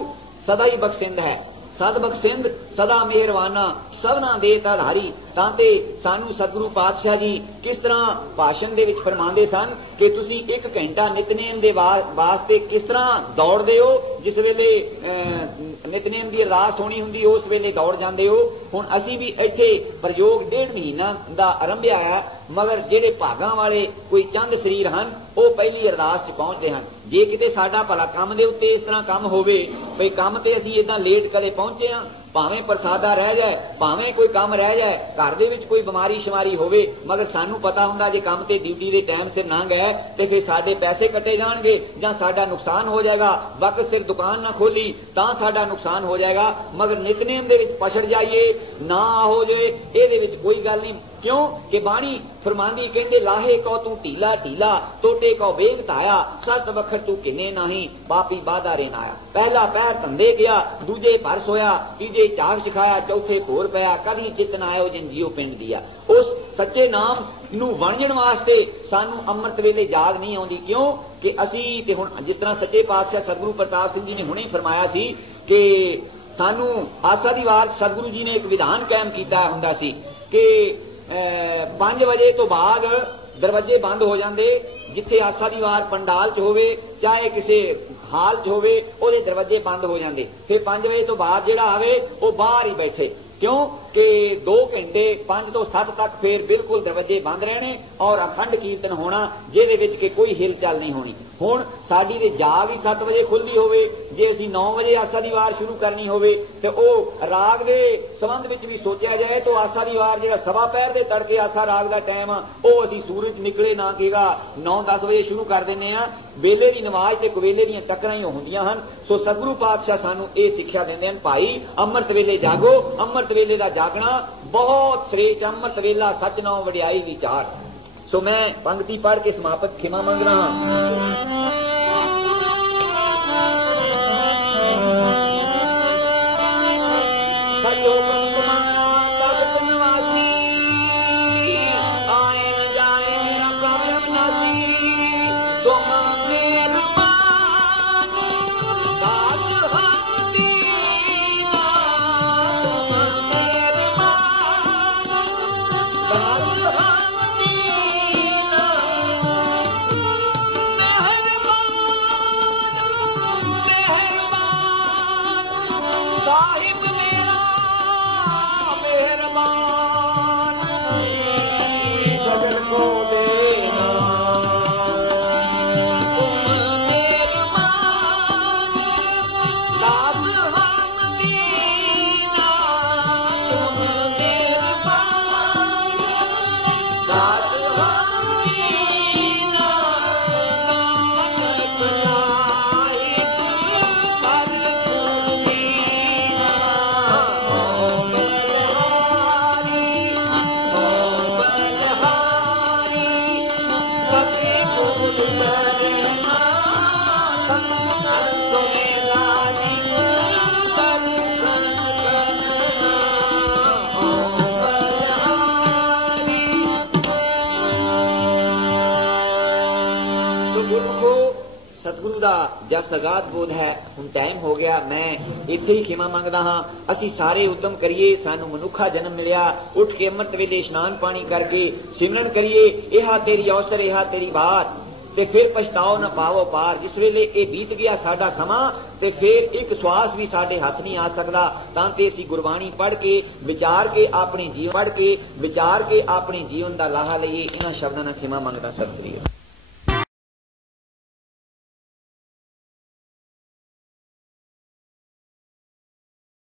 सदा ही बख्शिंद है, सद बख्शिंद सदा मेहरवाना, सबना दे ताधारी। तांते सानू सतगुरु पातशाह जी किस तरह भाषण दे विच फरमांदे सन कि तुसी 1 घंटा नितनेम दे वास्ते किस तरह दौड़दे हो। जिस वेले ਨਿਤਨੇਮ ਦੀ ਅਰਦਾਸ ਹੋਣੀ ਹੁੰਦੀ ਉਸ ਵੇਲੇ ਦੌੜ ਜਾਂਦੇ ਹੋ। ਹੁਣ ਅਸੀਂ ਵੀ ਇੱਥੇ ਪ੍ਰਯੋਗ 1.5 ਮਹੀਨਾ ਦਾ ਆਰੰਭਿਆ ਆ, ਮਗਰ ਜਿਹੜੇ ਭਾਗਾਂ ਵਾਲੇ ਕੋਈ ਚੰਦ ਸਰੀਰ ਹਨ ਉਹ ਪਹਿਲੀ ਅਰਦਾਸ 'ਚ ਪਹੁੰਚਦੇ ਹਨ। ਜੇ ਕਿਤੇ ਸਾਡਾ ਭਲਾ ਕੰਮ ਦੇ ਉੱਤੇ ਇਸ ਤਰ੍ਹਾਂ ਕੰਮ ਹੋਵੇ ਭਈ ਕੰਮ ਤੇ ਅਸੀਂ ਇਦਾਂ ਲੇਟ ਕਦੇ ਪਹੁੰਚੇ ਹਾਂ, ਭਾਵੇਂ ਪ੍ਰਸਾਦਾ ਰਹਿ ਜਾਏ, ਭਾਵੇਂ ਕੋਈ ਕੰਮ ਰਹਿ ਜਾਏ, ਘਰ ਦੇ ਵਿੱਚ ਕੋਈ ਬਿਮਾਰੀ ਸ਼ਮਾਰੀ ਹੋਵੇ, ਮਗਰ ਸਾਨੂੰ ਪਤਾ ਹੁੰਦਾ ਜੇ ਕੰਮ ਤੇ ਡਿਊਟੀ ਦੇ ਟਾਈਮ ਸਿਰ ਲੰਘ ਗਏ ਤੇ ਫਿਰ ਸਾਡੇ ਪੈਸੇ ਕੱਟੇ ਜਾਣਗੇ ਜਾਂ ਸਾਡਾ ਨੁਕਸਾਨ ਹੋ ਜਾਏਗਾ। ਵਕਤ ਸਿਰ ਦੁਕਾਨ ਨਾ ਖੋਲੀ ਤਾਂ ਸਾਡਾ ਨੁਕਸਾਨ ਹੋ ਜਾਏਗਾ। ਮਗਰ ਨਿਤਨੇਮ ਦੇ ਵਿੱਚ ਪਛੜ ਜਾਈਏ ਨਾ ਹੋ ਜਾਏ ਇਹਦੇ ਵਿੱਚ ਕੋਈ ਗੱਲ ਨਹੀਂ। क्यों कि बाणी फरमांदी कहंदे लाहे कौ तू ढीला ढीला टोटे कौ बेग धाया सत वखर तू किने नहीं पापी बाधा रे नाया। पहला पैर धंधे गया, दूजे पर सोया, तीजे चाक सिखाया, चौथे भोर पया, कदी चित ना आयो जिन जियो पिंड दिया। उस सच्चे नाम नूं वणजण वास्ते सानू अमृत वेले जाग नहीं आउंदी। क्यों कि असी ते हुण जिस तरह सच्चे पातशाह सतगुरु प्रताप सिंह जी ने हुणे फरमाया सी कि सानू आसा दी वार सतगुरु जी ने एक विधान कायम कीता हुंदा सी कि 5 वजे तो बाद दरवाजे बंद हो जाते। जिथे आसा दी वार पंडाल च होवे चाहे किसी हाल च होवे ओदे दरवाजे बंद हो जाते। फिर 5 वजे तो बाद जिहड़ा आवे वो बाहर ही बैठे। क्यों कि 2 घंटे 5 तो 7 तक फिर बिल्कुल दरवाजे बंद रहने और अखंड कीर्तन होना जिहदे विच कि कोई हिलचाल नहीं होनी। हुण साडी ते जाग ही 7 वजे खुलदी होवे, जे असीं 9 वजे आसा दी वार शुरू करनी होवे ते ओ राग दे संबंध विच भी सोचिया जाए तो आसा दी वार जिहड़ा सवा पैर दे तड़के आसा राग दा टाइम ओ असीं सूरज निकले ना केगा 9-10 वजे शुरू कर दिंदे आ। वेले दी नमाज ते कवेले दीयां टकरां ही हुंदियां हन। सो सतगुरु पातशाह सानू ये सिक्ख्या दिंदे हन, भाई अमृत वेले जागो। अमृत वेले दा जागना बहुत श्रेष्ठ। अमृत वेला सच नाम वडियाई विचार। सो मैं पंक्ति पढ़ के समापत खिमा मंग रहा हूं। सचो पंत मारा तख्त निवासी आए न जाए मेरा प्रभु अविनाशी। तुम मेहरबान दास हम दीना, तुम मेहरबान दास हम दीना। मेहरबान साहिब मेरा मेहरबान सजल को देना। तुम मेहरबान दास हम दीना, तुम मेहरबान दास हम दीना। नानक साहिब कर दीना। ओ बलहारी सतगुरु चरणा तन तुम्हें लाजी दर्शन करना। ओ बलहारी। सो गुरमुखो सतगुरु दा जस सगात बोध है। हुण टाइम हो गया, मैं इत्थे ही खिमा मंगदा हां। असीं सारे उद्यम करिए, सानू मनुखा जन्म मिलिया, उठ के अमृत वेले इशनान पानी करके सिमरन करिए। इहा तेरी अवसर इहा तेरी बार ते फिर पछताओ न पावो पार। जिस वेले ये बीत गया साडा समा ते फिर एक श्वास भी साडे हाथ नहीं आ सकदा। तां ते असीं गुरबाणी पढ़ के विचार के अपने जीवन पढ़ के विचार के अपने जीवन दा लाहा लईए। इन्हां शब्दां नाल खिमा मंगदा। सत श्री अकाल।